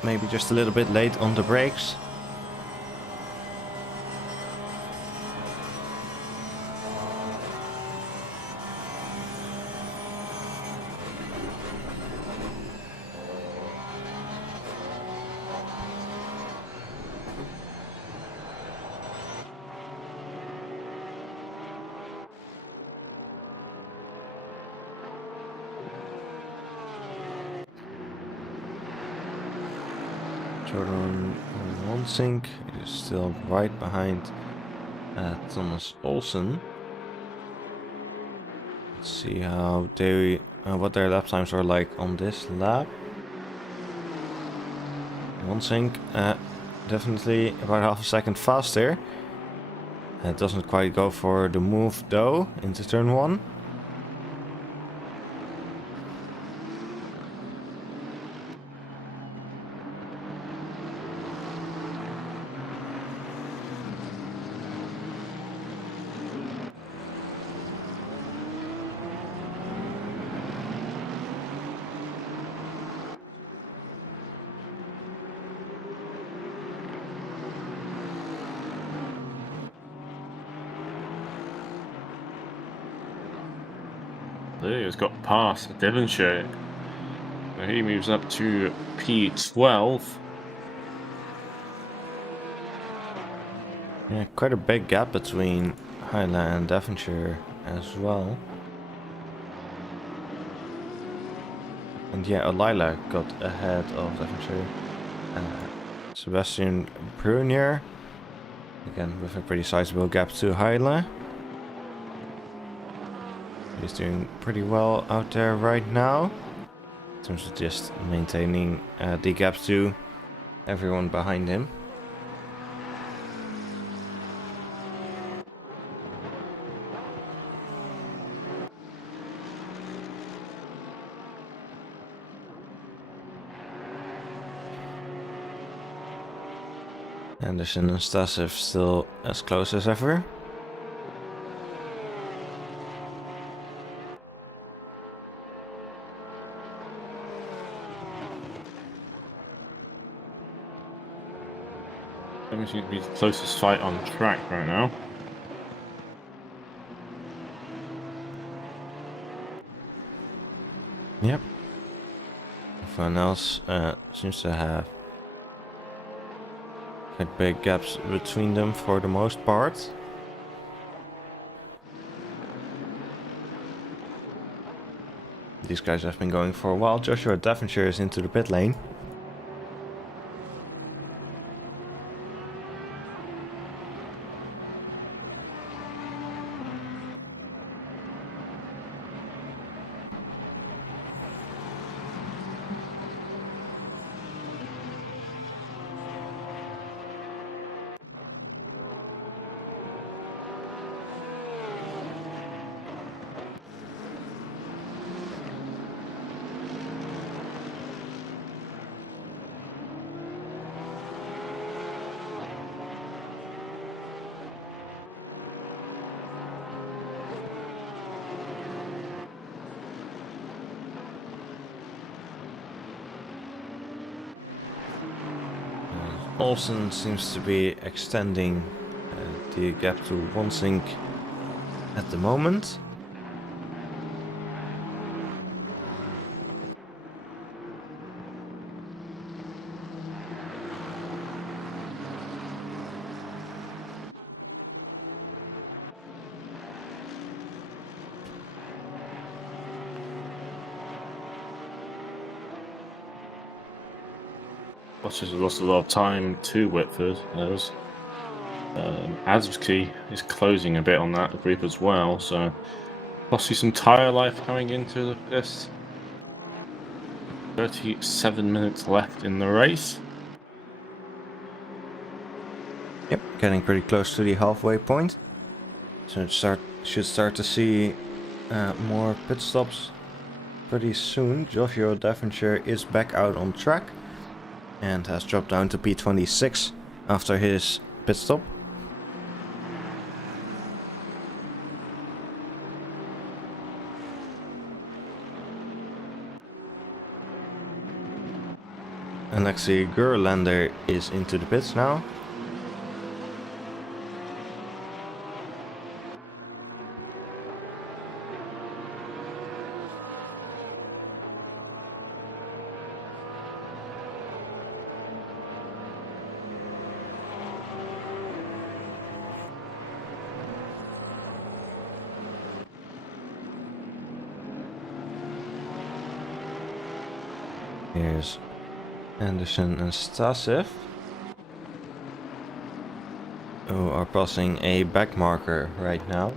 maybe just a little bit late on the brakes. Jordan Wonsink is still right behind Thomas Olsen. Let's see how they what their lap times are like on this lap. Wonsink definitely about half a second faster. It doesn't quite go for the move though into turn 1. Lydia's got past Devonshire. So he moves up to P12. Yeah, quite a big gap between Hyla and Devonshire as well. And yeah, Olila got ahead of Devonshire. Sebastian Brunier, again with a pretty sizable gap to Hyla. He's doing pretty well out there right now, in terms of just maintaining the gap to everyone behind him. Anderson and Stasev still as close as ever. That seems to be the closest fight on track right now. Yep. Everyone else seems to have quite big gaps between them for the most part. These guys have been going for a while. Joshua Devonshire is into the pit lane. Olsen seems to be extending the gap to one sync at the moment. Watches lost a lot of time to Whitford. Adamski is closing a bit on that group as well, so possibly some tyre life coming into this. 37 minutes left in the race. Yep, getting pretty close to the halfway point. So should start to see more pit stops pretty soon. Joshua Devonshire is back out on track and has dropped down to P26 after his pit stop. Alexei Gurlander is into the pits now. Here's Anderson and Stasev, who are passing a back marker right now.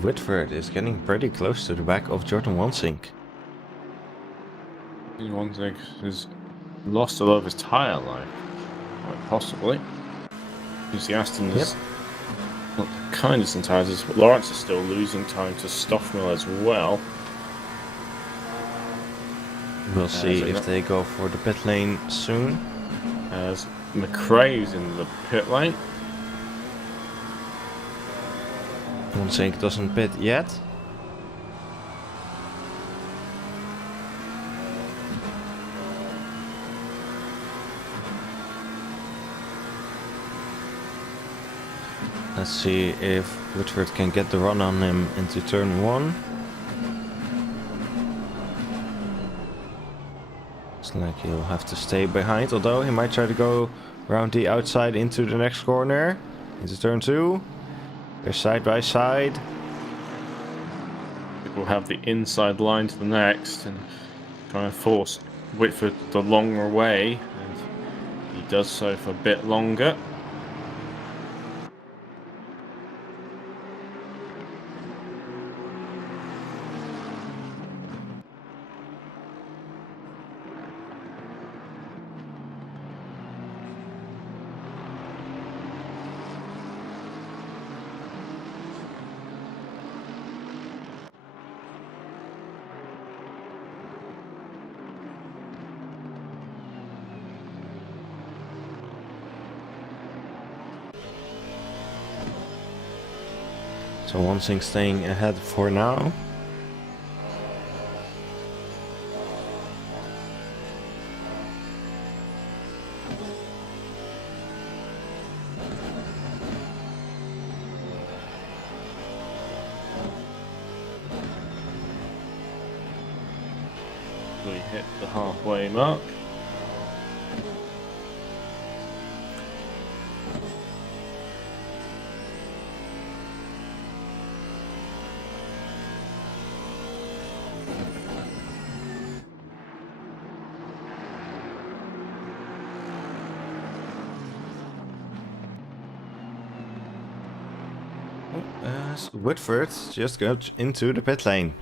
Whitford is getting pretty close to the back of Jordan Wansink. Wansink has lost a lot of his tyre life, quite possibly. Because the Aston is not the kindest in tyres, but Lawrence is still losing time to Stoffmill as well. We'll see if they go for the pit lane soon. As McRae's in the pit lane. Wansink doesn't pit yet. Let's see if Whitford can get the run on him into turn 1. Looks like he'll have to stay behind, although he might try to go around the outside into the next corner. Into turn 2. They're side by side. We'll have the inside line to the next and try and force Whitford the longer way, and he does so for a bit longer. So one thing staying ahead for now. We hit the halfway mark. Whitford just got into the pit lane.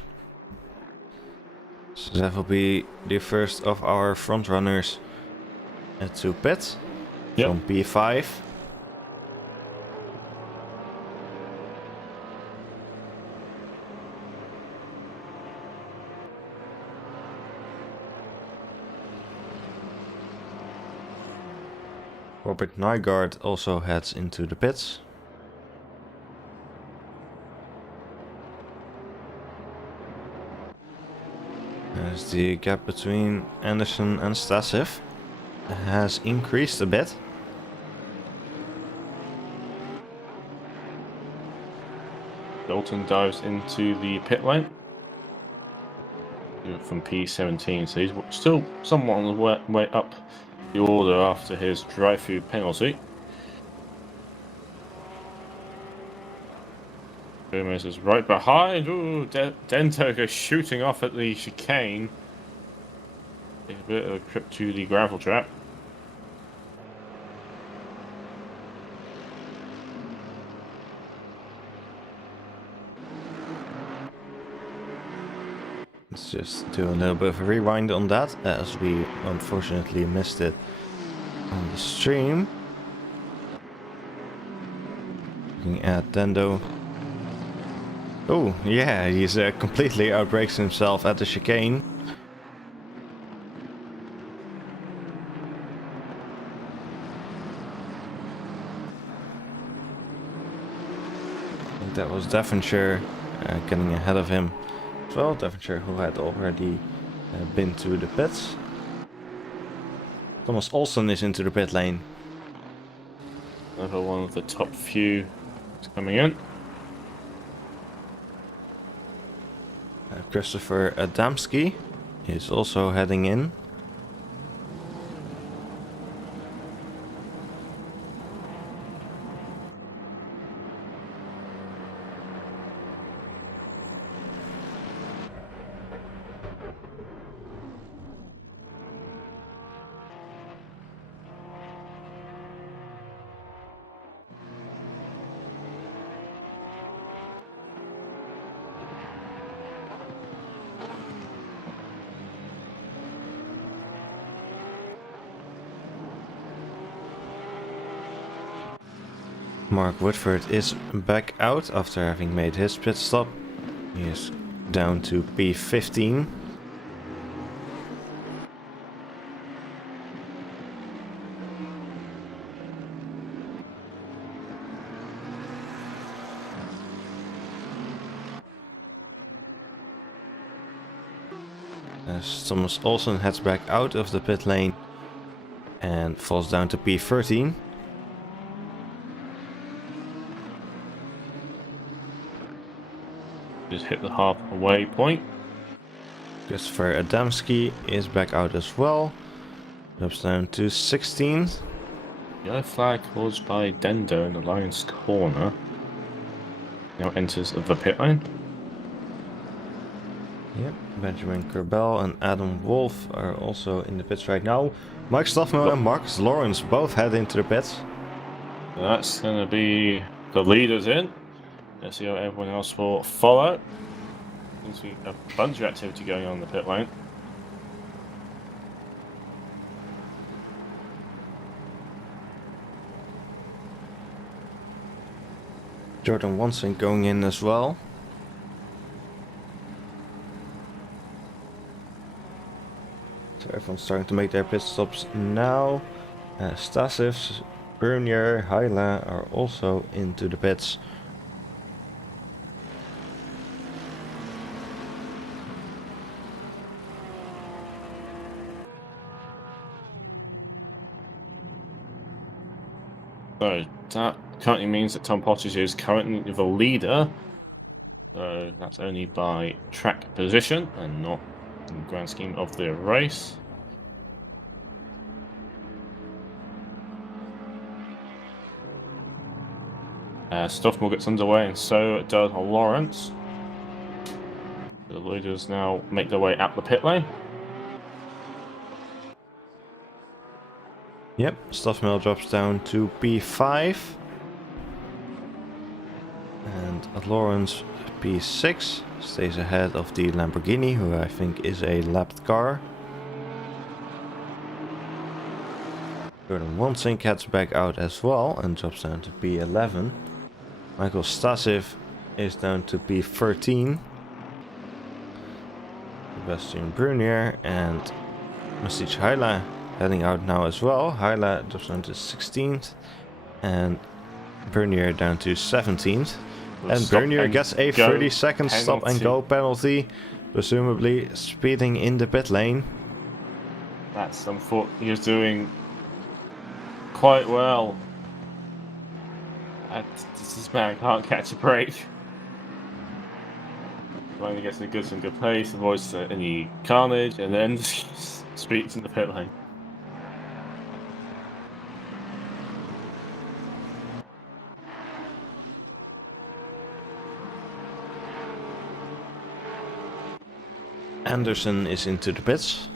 So that will be the first of our front runners to pit from P5. Robert Nygaard also heads into the pits. As the gap between Anderson and Stasif has increased a bit. Dalton dives into the pit lane from P17, so he's still somewhat on the way up the order after his drive-through penalty. Gomez is right behind. Ooh, Dento goes shooting off at the chicane. A bit of a trip to the gravel trap. Let's just do a little bit of a rewind on that, as we unfortunately missed it on the stream. Looking at Dendo. Oh, yeah, he's completely outbrakes himself at the chicane. I think that was Devonshire getting ahead of him as well. Devonshire, who had already been to the pits. Thomas Olsen is into the pit lane. Another one of the top few is coming in. Christopher Adamski is also heading in. Mark Woodford is back out after having made his pit stop. He is down to P15. As Thomas Olsen heads back out of the pit lane and falls down to P13. hit the halfway point. Christopher Adamski is back out as well. Drops down to 16th. Yellow flag caused by Dendo in the Lions corner. Now enters the pit lane. Yep, Benjamin Kerbel and Adam Wolf are also in the pits right now. Mike Stoffmel and Marcus Lawrence both head into the pits. That's going to be the leaders in. Let's see how everyone else will follow. Seems to be a bunch of activity going on in the pit lane. Jordan Wansink going in as well. So everyone's starting to make their pit stops now. Stasif, Bernier, Hyla are also into the pits. So that currently means that Tom Pottage is currently the leader. So that's only by track position and not in the grand scheme of the race. Stoffmel gets underway and so does Lawrence. The leaders now make their way out the pit lane. Yep, Stoffmel drops down to P5. And Lawrence P6 stays ahead of the Lamborghini, who I think is a lapped car. Jordan Wansink heads back out as well and drops down to P11. Michael Stasif is down to P13. Sebastian Brunier and Masic Hyla heading out now as well. Hyla drops down to 16th and Bernier down to 17th. And Bernier gets a 30-second stop and go penalty, presumably speeding in the pit lane. That's unfortunate. He was doing quite well. This man can't catch a break. Finally gets in some good pace, avoids any carnage, and then speeds in the pit lane. Anderson is into the pits,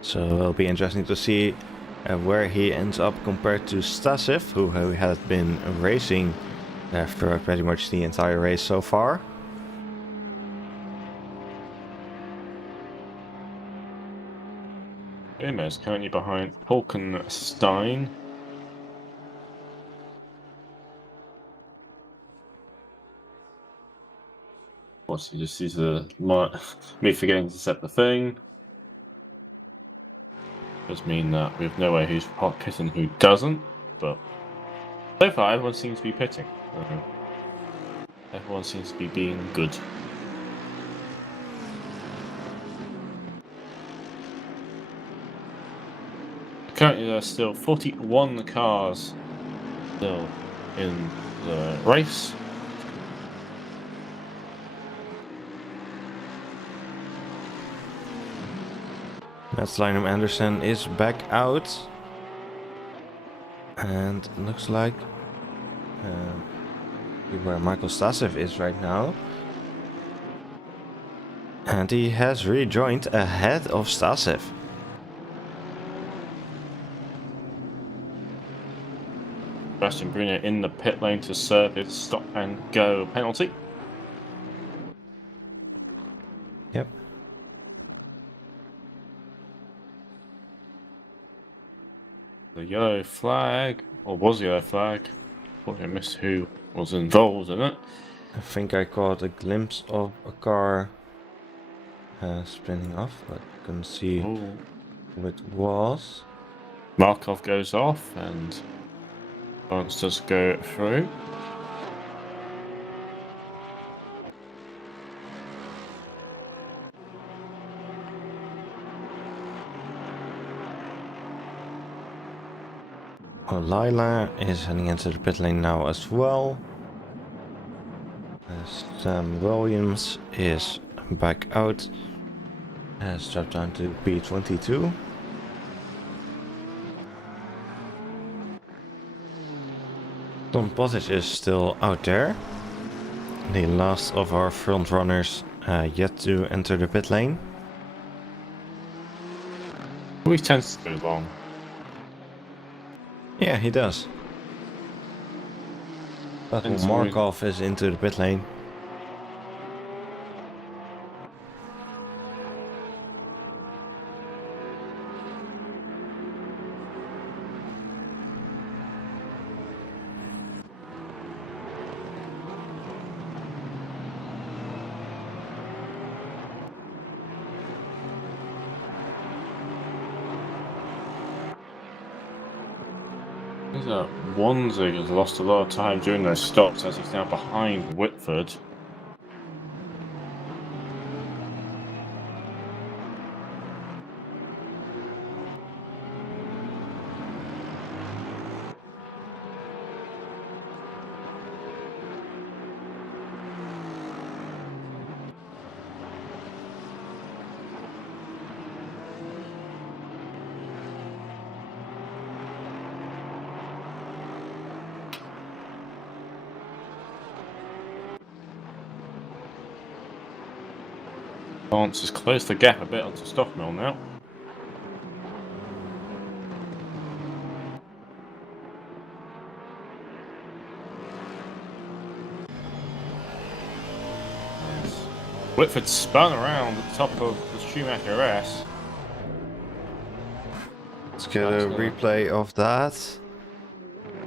so it'll be interesting to see where he ends up compared to Stasif, who had been racing for pretty much the entire race so far. Gomez currently behind Polkenstein. What's he just sees me forgetting to set the thing. Does mean that we have no way who's pitting and who doesn't, but so far everyone seems to be pitting. Everyone seems to be being good. Currently there are still 41 cars still in the race. That's Lionel Anderson is back out. And looks like where Michael Stasif is right now. And he has rejoined ahead of Stasif. Sebastian Bruno in the pit lane to serve his stop and go penalty. Yep. The yellow flag, or was the yellow flag? I missed who was involved in it. I think I caught a glimpse of a car spinning off, but couldn't see who it was. Markov goes off and Lawrence does go through. Lila is heading into the pit lane now as well. Sam Williams is back out. Has dropped down to P22. Tom Pottage is still out there. The last of our front runners yet to enter the pit lane. Always tends to go long. Yeah, he does. But Markov is into the pit lane. Wanzig has lost a lot of time during those stops as he's now behind Whitford. Lance has closed the gap a bit onto Stockmill now. Whitford spun around at the top of the Schumacher S. Let's get a replay of that.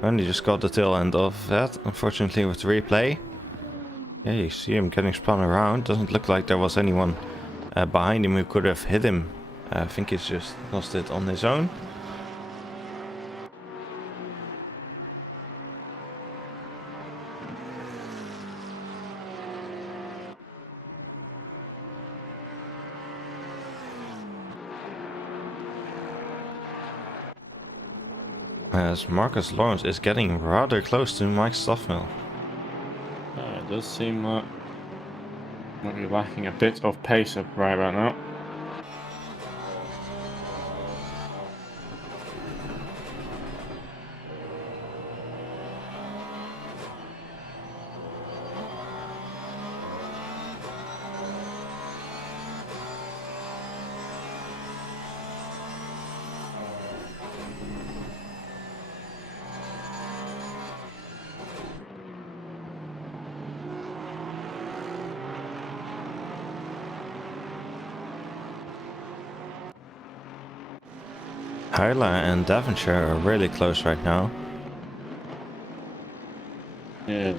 Only just got the tail end of that, unfortunately, with the replay. Yeah, you see him getting spun around. Doesn't look like there was anyone behind him who could have hit him. I think he's just lost it on his own. As Marcus Lawrence is getting rather close to Mike Stoffmill. It does seem like might be lacking a bit of pace right about now. Hyla and Devonshire are really close right now. Yeah,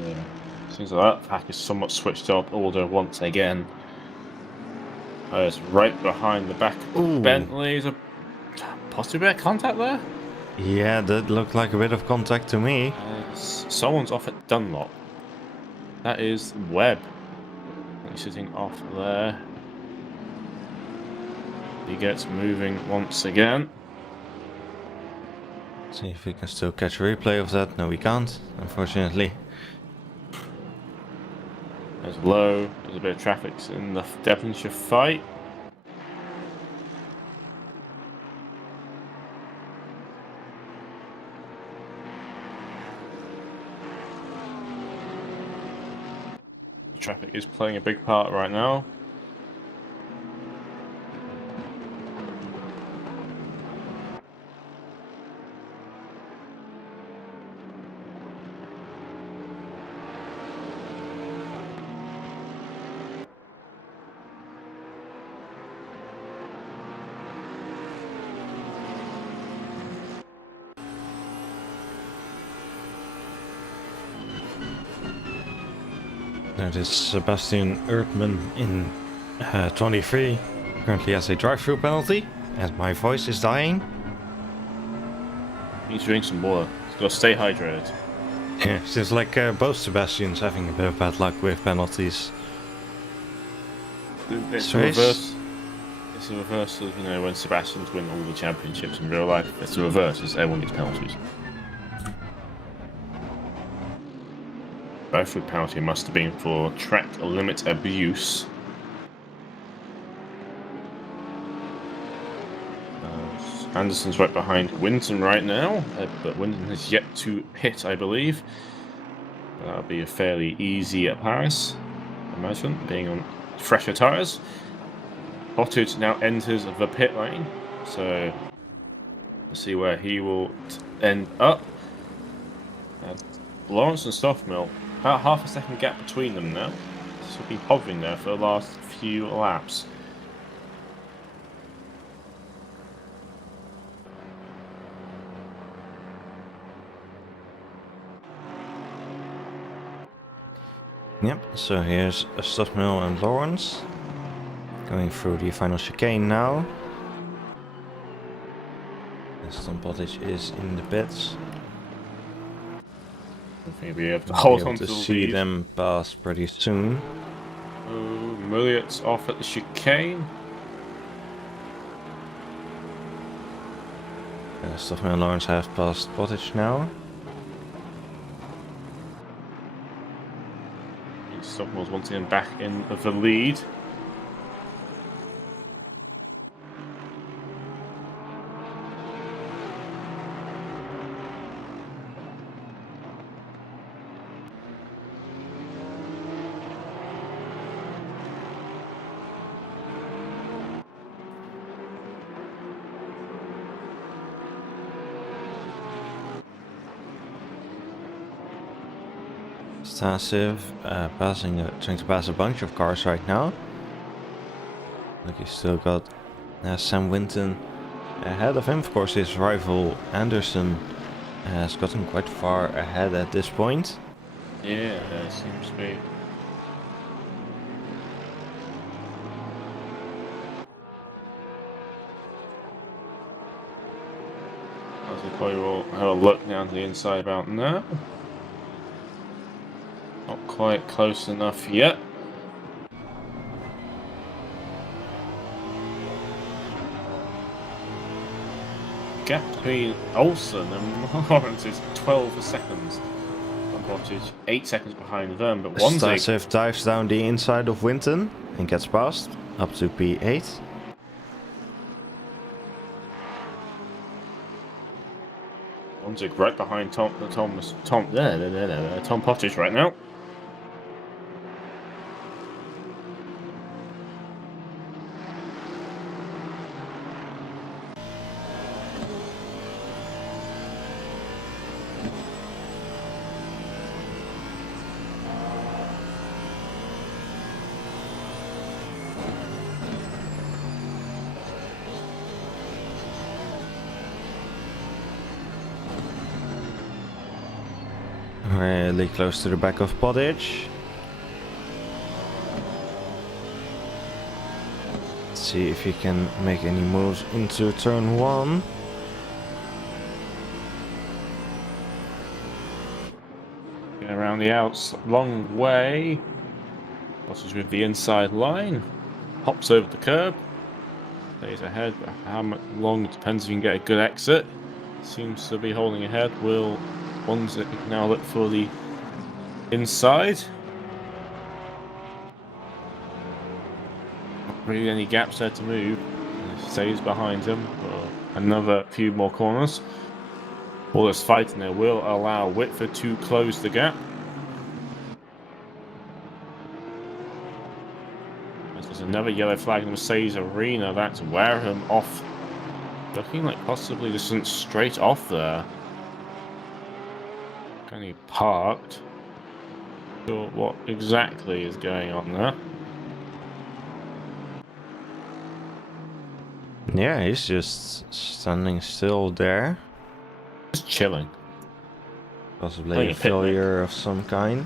seems like that pack is somewhat switched up order once again. It's right behind the back of Bentley. Is a possibly a contact there? Yeah, that looked like a bit of contact to me. Someone's off at Dunlop. That is Webb. He's sitting off there. He gets moving once again. See if we can still catch a replay of that. No, we can't, unfortunately. There's low. There's a bit of traffic in the Devonshire fight. Traffic is playing a big part right now. That is Sebastian Erdmann in 23. Currently has a drive-through penalty, and my voice is dying. Need to drink some water. He's got to stay hydrated. Yeah, seems like both Sebastians having a bit of bad luck with penalties. It's the reverse. It's the reverse of, when Sebastians win all the championships in real life. It's the reverse, as everyone gets penalties. both with penalty must have been for track limit abuse. Anderson's right behind Winton right now, but Winton has yet to hit, I believe. That'll be a fairly easy at Paris, I imagine, being on fresher tyres. Bottage now enters the pit lane, so we'll see where he will end up. Lawrence and Stoffmill, about half a second gap between them now. This will be hovering there for the last few laps. Yep, so here's Stoffmill and Lawrence going through the final chicane now. And Tom Bottage is in the pits. Maybe able to hold on to the see lead. them pass pretty soon. Oh, Milliot's off at the chicane. Stoffmill and Lawrence have passed Bottage now. Stockmill's once again back in the lead. Stasiv trying to pass a bunch of cars right now. Look, he's still got Sam Winton ahead of him. Of course, his rival Anderson has gotten quite far ahead at this point. Yeah, there seems to be. As we probably will have a look down to the inside about now. Not quite close enough yet. Gap between Olsen and Lawrence is 12 seconds. Bottage 8 seconds behind them, but one Stasiv dives down the inside of Winton and gets past up to P8. Bonzig right behind Tom Bottage right now. Really close to the back of Bottage. Let's see if he can make any moves into turn 1. Around the outs, long way. Bottage with the inside line. Hops over the curb. Stays ahead, but how much long depends if you can get a good exit. Seems to be holding ahead. Will Bonzig now look for the inside. Not really any gaps there to move. Stays behind him for another few more corners. All this fighting there will allow Whitford to close the gap. There's another yellow flag in the Mercedes Arena. That's Wareham off. Looking like possibly just went straight off there. Kind of parked. Sure what exactly is going on there. Yeah, he's just standing still there. Just chilling. Possibly a failure of some kind.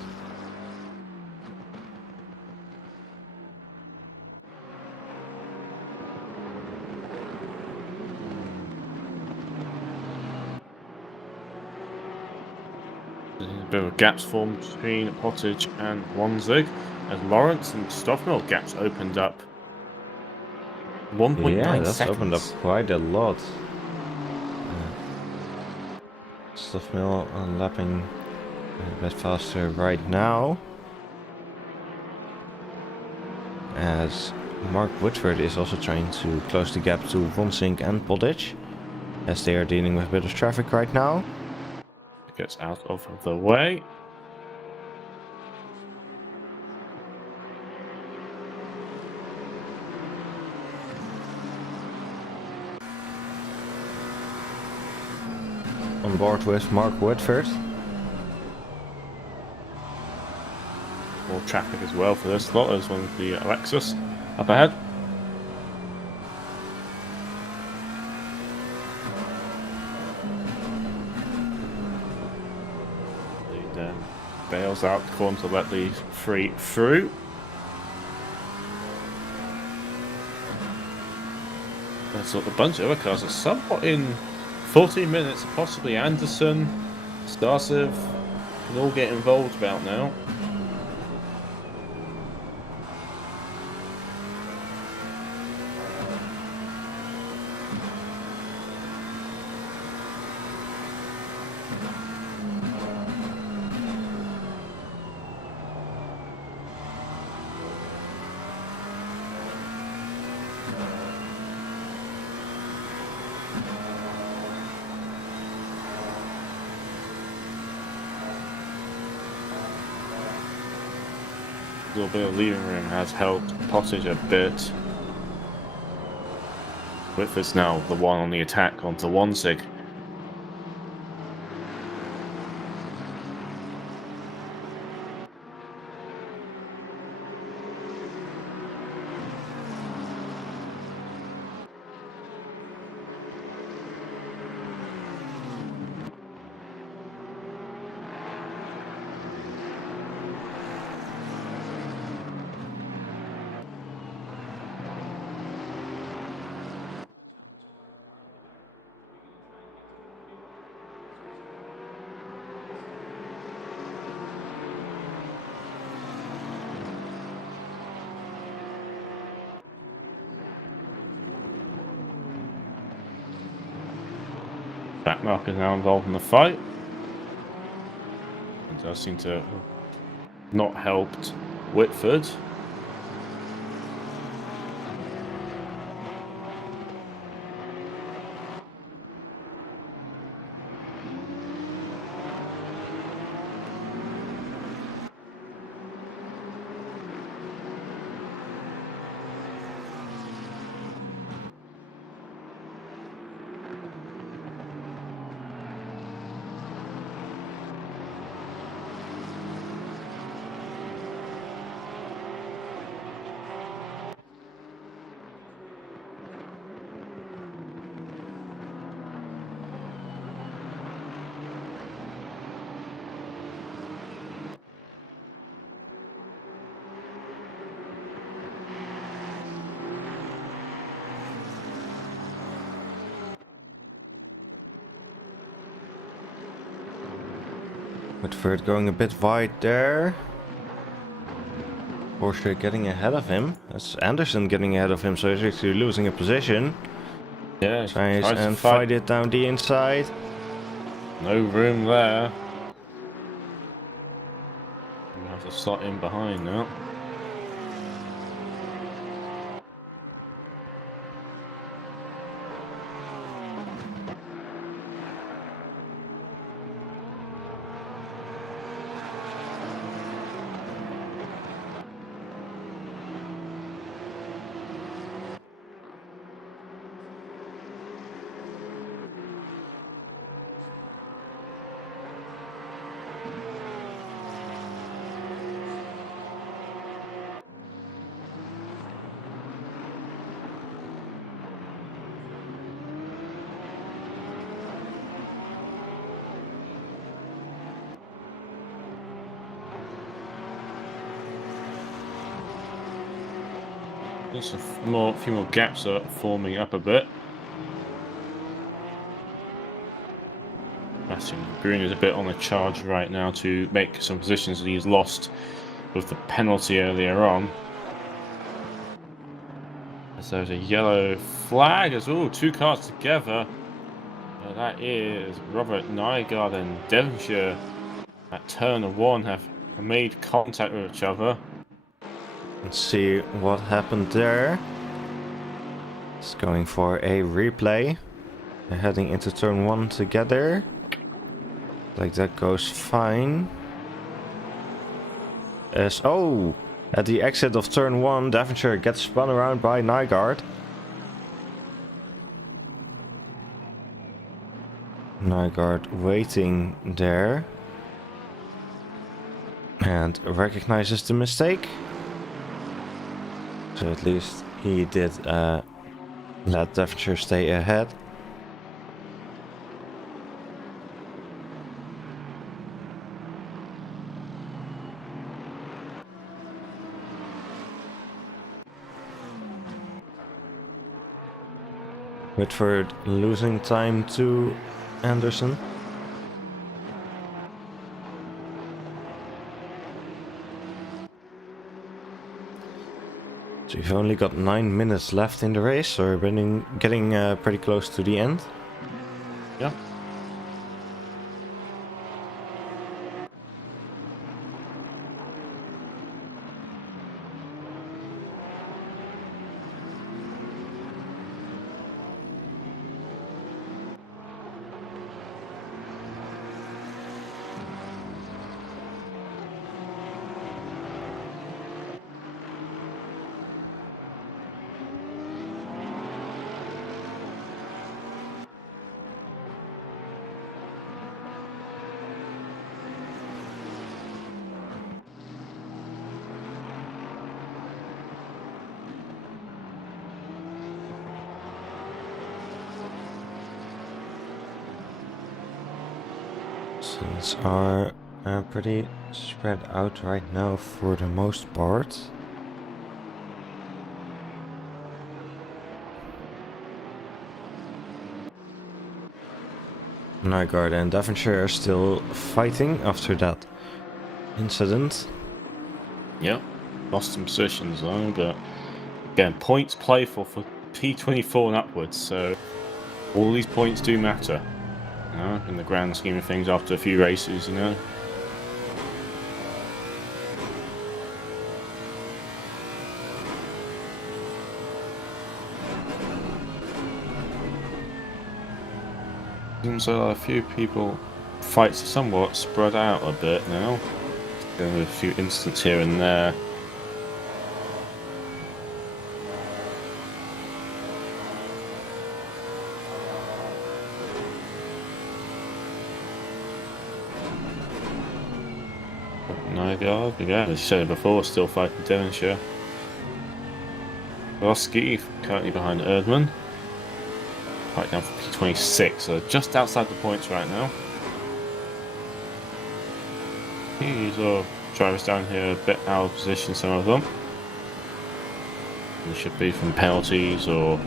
A bit of gaps formed between Bottage and Bonzig as Lawrence and Stoffmill gaps opened up. 1.9 yeah, that's seconds. opened up quite a lot. Stoffmill lapping A bit faster right now, as Mark Woodford is also trying to close the gap to Vonsink and Podditch, as they are dealing with a bit of traffic right now. Gets out of the way. On board with Mark Woodford. More traffic as well for this slot as one with the Lexus up ahead. He then bails out the corner to let the three through. And so the bunch of other cars are somewhat in 14 minutes, possibly Anderson, Starsiv, can all get involved about now. A little bit of leaving room has helped Pottage a bit. Whitford's now the one on the attack onto Wonsig. Backmark is now involved in the fight. It does seem to have not helped Whitford. Woodford going a bit wide there. Porsche getting ahead of him. That's Anderson getting ahead of him, so he's actually losing a position. Yeah, tries and fight it down the inside. No room there. We have to slot in behind now. Just a few more gaps are forming up a bit. Green is a bit on the charge right now to make some positions that he's lost with the penalty earlier on. So there's a yellow flag as well, two cars together. That is Robert Nygaard and Devonshire at turn 1 have made contact with each other. Let's see what happened there. It's going for a replay. They're heading into turn 1 together. Like that goes fine. Oh! At the exit of turn 1, Devonshire gets spun around by Nygaard. Nygaard waiting there. And recognizes the mistake. So at least he did let Devonshire stay ahead. Whitford losing time to Anderson. So we've only got 9 minutes left in the race, so we're getting pretty close to the end. Yeah. Things are pretty spread out right now for the most part. Nygaard and Devonshire are still fighting after that incident. Yeah. Lost some positions though, but again, points playful for P24 and upwards, so all these points do matter. You know, in the grand scheme of things after a few races, you know. Seems like a few people fights are somewhat spread out a bit now. Going with a few incidents here and there. Nygaard, yeah, as you said before, still fighting Devonshire. Roski currently behind Erdmann. Right down for P26, so just outside the points right now. These are drivers down here a bit out of position, some of them. They should be from penalties or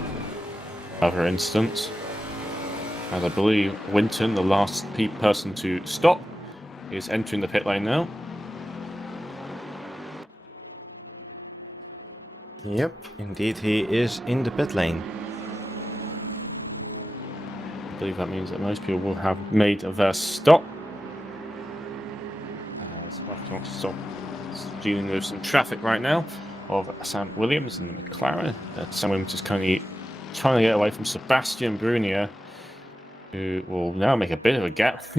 other incidents. As I believe Winton, the last person to stop, is entering the pit lane now. Yep, indeed he is in the pit lane. I believe that means that most people will have made their stop. Sebastian wants to stop dealing with some traffic right now of Sam Williams and the McLaren. Sam Williams is currently trying to get away from Sebastian Brunier, who will now make a bit of a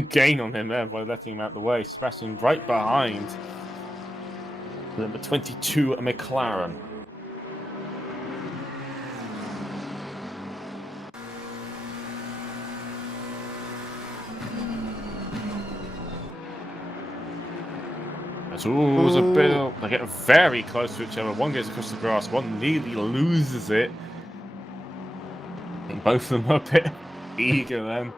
gain on him there by letting him out the way. Sebastian right behind number 22 McLaren. That's always a bit of, they get very close to each other. One goes across the grass, one nearly loses it. And both of them are a bit eager then.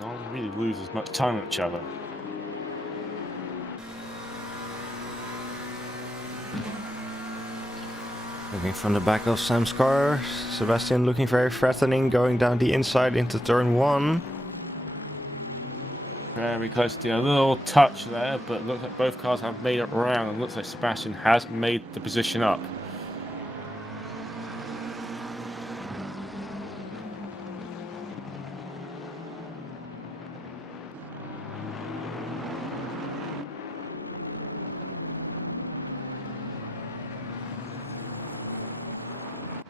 No one really loses much time on each other. Looking from the back of Sam's car, Sebastian looking very threatening, going down the inside into turn 1. Very close to a little touch there, but looks like both cars have made it around, and looks like Sebastian has made the position up.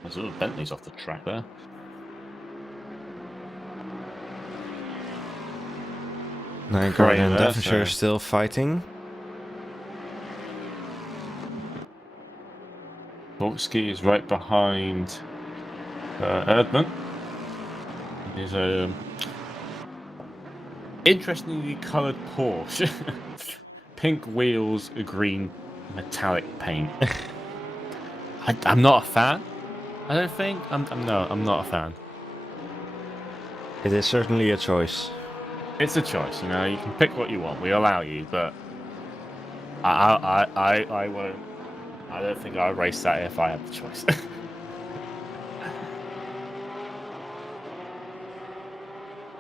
There's little Bentleys off the track there. Nygaard and Devonshire still fighting. Volksky is right behind Erdmann. He's a interestingly coloured Porsche. Pink wheels, green metallic paint. I'm not a fan. I don't think. I'm not a fan. It is certainly a choice. It's a choice, you know. You can pick what you want. We allow you, but I won't. I don't think I'd race that if I had the choice.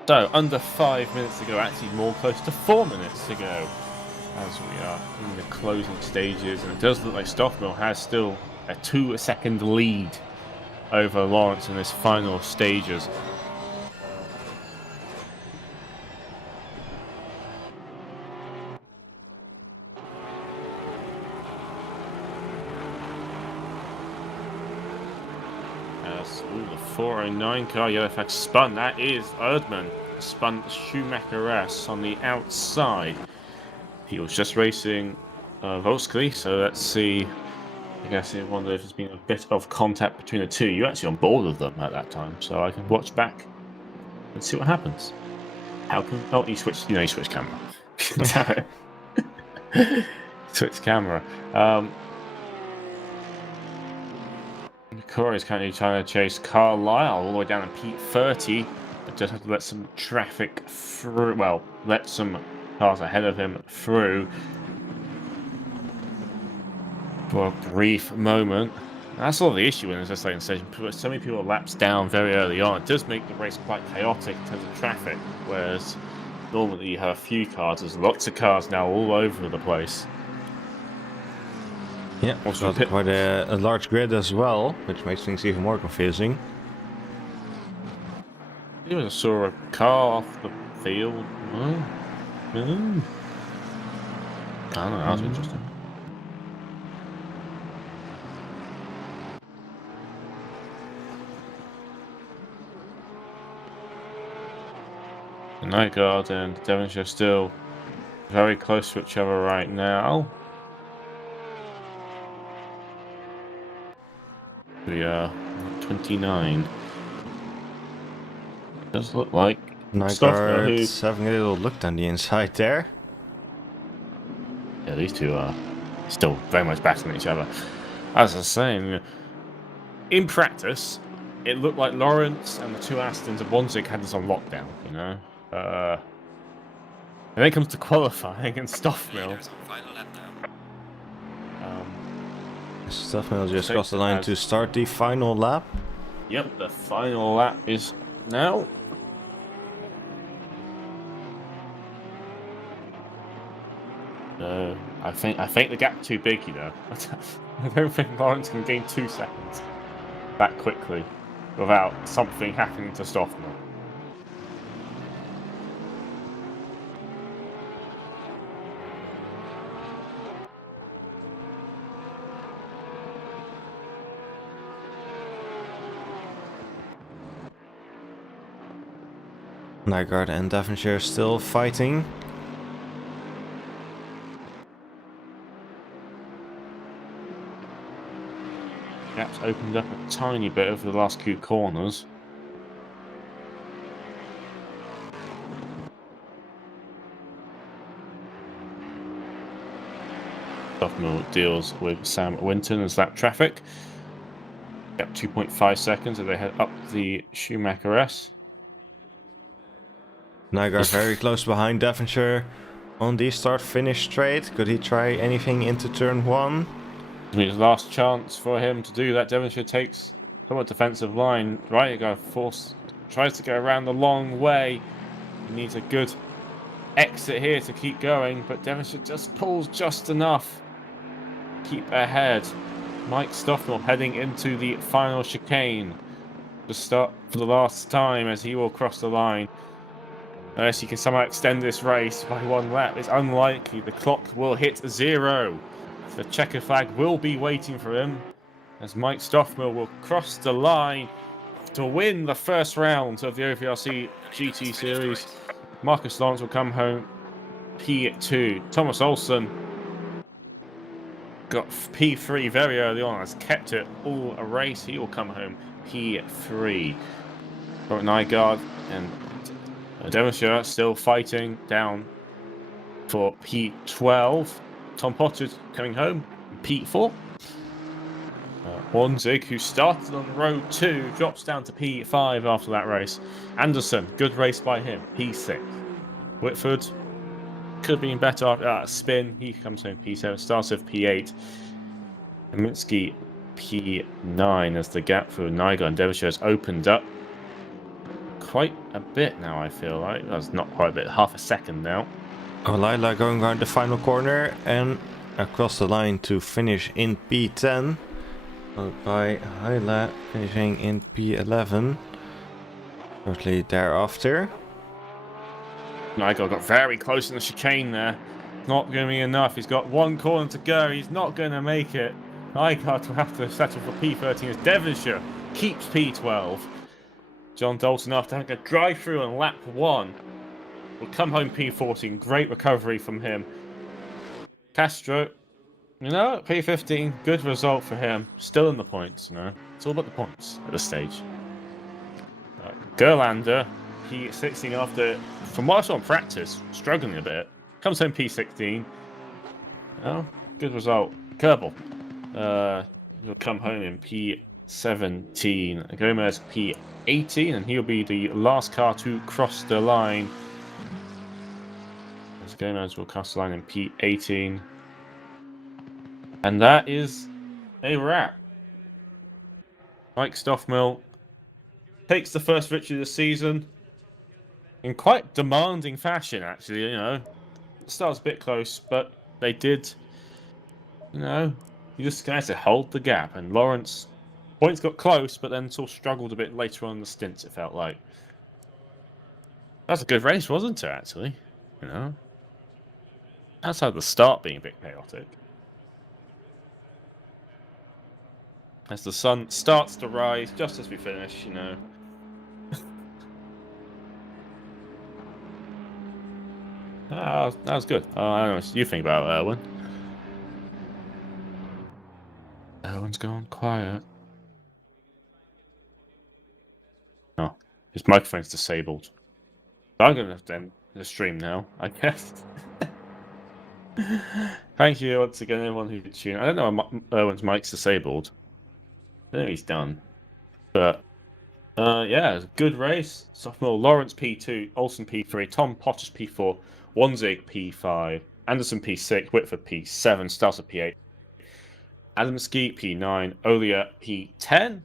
So, under 5 minutes to go, actually more close to 4 minutes to go, as we are in the closing stages, and it does look like Stoffmill has still a 2-second lead over Lawrence in this final stages. The 409 car, yellow flag spun. That is Erdmann. Spun Schumacher S on the outside. He was just racing Volksky, so let's see. I guess I wonder if there's been a bit of contact between the two. You're actually on board with them at that time, so I can watch back and see what happens. How can? Oh, he switched. You know, he switched camera. Switched camera. Corey is currently trying to chase Carlisle all the way down in P30, but just have to let some traffic through. Well, let some cars ahead of him through for a brief moment. That's all the issue in this lane station. So many people laps down very early on. It does make the race quite chaotic in terms of traffic, whereas normally you have a few cars. There's lots of cars now all over the place. Yeah, also quite a large grid as well, which makes things even more confusing. Even saw a car off the field. Oh. I don't know, that was interesting. The Nygaard and Devonshire still very close to each other right now. We are 29. Does look like Nygaard's having a little look on the inside there. Yeah, these two are still very much battling each other. As I was saying, in practice, it looked like Lawrence and the two Astons of Wanzig had this on lockdown, you know? And then it comes to qualifying and Stoffmill. Stoffmill just crossed the line to start the final lap. Yep, the final lap is now. I think the gap's too big, you know. I don't think Lawrence can gain 2 seconds that quickly without something happening to Stoffmill. Nygaard and Devonshire still fighting. Gap's opened up a tiny bit over the last few corners. Stoffmill deals with Sam Winton as that traffic. Gap 2.5 seconds as they head up the Schumacher S. Nygaard very close behind Devonshire on the start-finish straight. Could he try anything into turn 1? His last chance for him to do that. Devonshire takes somewhat defensive line. Right, tries to go around the long way. He needs a good exit here to keep going, but Devonshire just pulls just enough. Keep ahead. Mike Stoffmill heading into the final chicane to start for the last time as he will cross the line. Unless he can somehow extend this race by 1 lap, it's unlikely. The clock will hit 0. The checker flag will be waiting for him as Mike Stoffmill will cross the line to win the first round of the OVRC GT Series. Marcus Lawrence will come home P2. Thomas Olsen got P3 very early on, has kept it all a race. He will come home P3. Robert Nygaard and Devonshire still fighting down for P12. Tom Potter coming home P4. Hornzig, who started on row 2, drops down to P5 after that race. Anderson, good race by him, P6. Whitford could have been better after that spin. He comes home P7. Starsiv P8. Kaminsky P9 as the gap for Nygaard and Devonshire has opened up quite a bit now, I feel like. That's not quite a bit, half a second now. Lila going around the final corner and across the line to finish in P10. Followed by Hyla finishing in P11. Shortly thereafter. Nygaard got very close in the chicane there. Not going to be enough. He's got one corner to go. He's not going to make it. Nygaard will have to settle for P13 as Devonshire keeps P12. John Dalton, after having a drive-through on lap 1, will come home P14. Great recovery from him. Castro, you know, P15, good result for him. Still in the points, you know. It's all about the points at this stage. Gerlander, P16 after, from what I saw in practice, struggling a bit. Comes home P16. Oh, good result. Kerbal, he'll come home in P17. Gomez P18, and he'll be the last car to cross the line. As Gomez will cross the line in P18. And that is a wrap. Mike Stoffmill takes the first victory of the season in quite demanding fashion, actually. You know, the start's a bit close, but they did, you know, you just kind of hold the gap. And Lawrence, points got close, but then sort of struggled a bit later on in the stints, it felt like. That's a good race, wasn't it, actually? You know, outside the start being a bit chaotic. As the sun starts to rise, just as we finish, you know. That was good. I don't know what you think about it, Erwin. Erwin's gone quiet. Oh, his microphone's disabled. I'm going to end the stream now, I guess. Thank you once again, everyone who tuned. I don't know if Erwin's mic's disabled. I think he's done. But, yeah, it was a good race. Sophomore Lawrence P2, Olsen P3, Tom Potters P4, Wanzig P5, Anderson P6, Whitford P7, Stelzer P8, Adamski P9, Olia P10.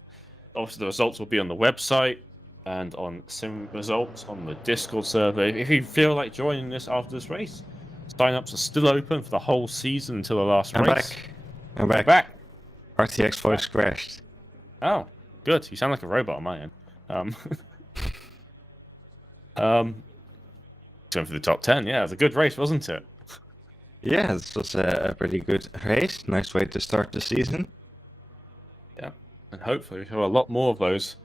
Obviously, the results will be on the website and on sim results on the Discord server. If you feel like joining us after this race, sign-ups are still open for the whole season until the last race. I'm back. RTX voice crashed. Oh, good. You sound like a robot on my end. Going for the top 10. Yeah, it was a good race, wasn't it? Yeah, this was a pretty good race. Nice way to start the season. Yeah, and hopefully we have a lot more of those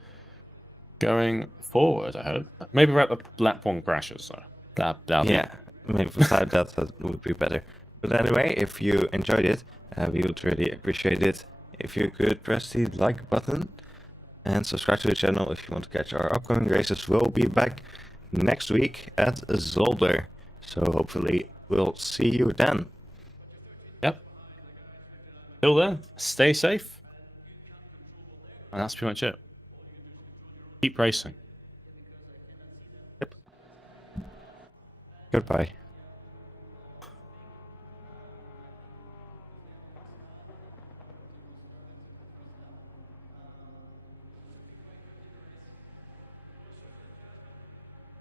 going forward, I hope. Maybe we're at the lap 1 crashes, so yeah, maybe without that would be better. But anyway, if you enjoyed it, we would really appreciate it if you could press the like button and subscribe to the channel if you want to catch our upcoming races. We'll be back next week at Zolder, so hopefully we'll see you then. Yep. Till then, stay safe. And that's pretty much it. Keep racing. Yep. Goodbye.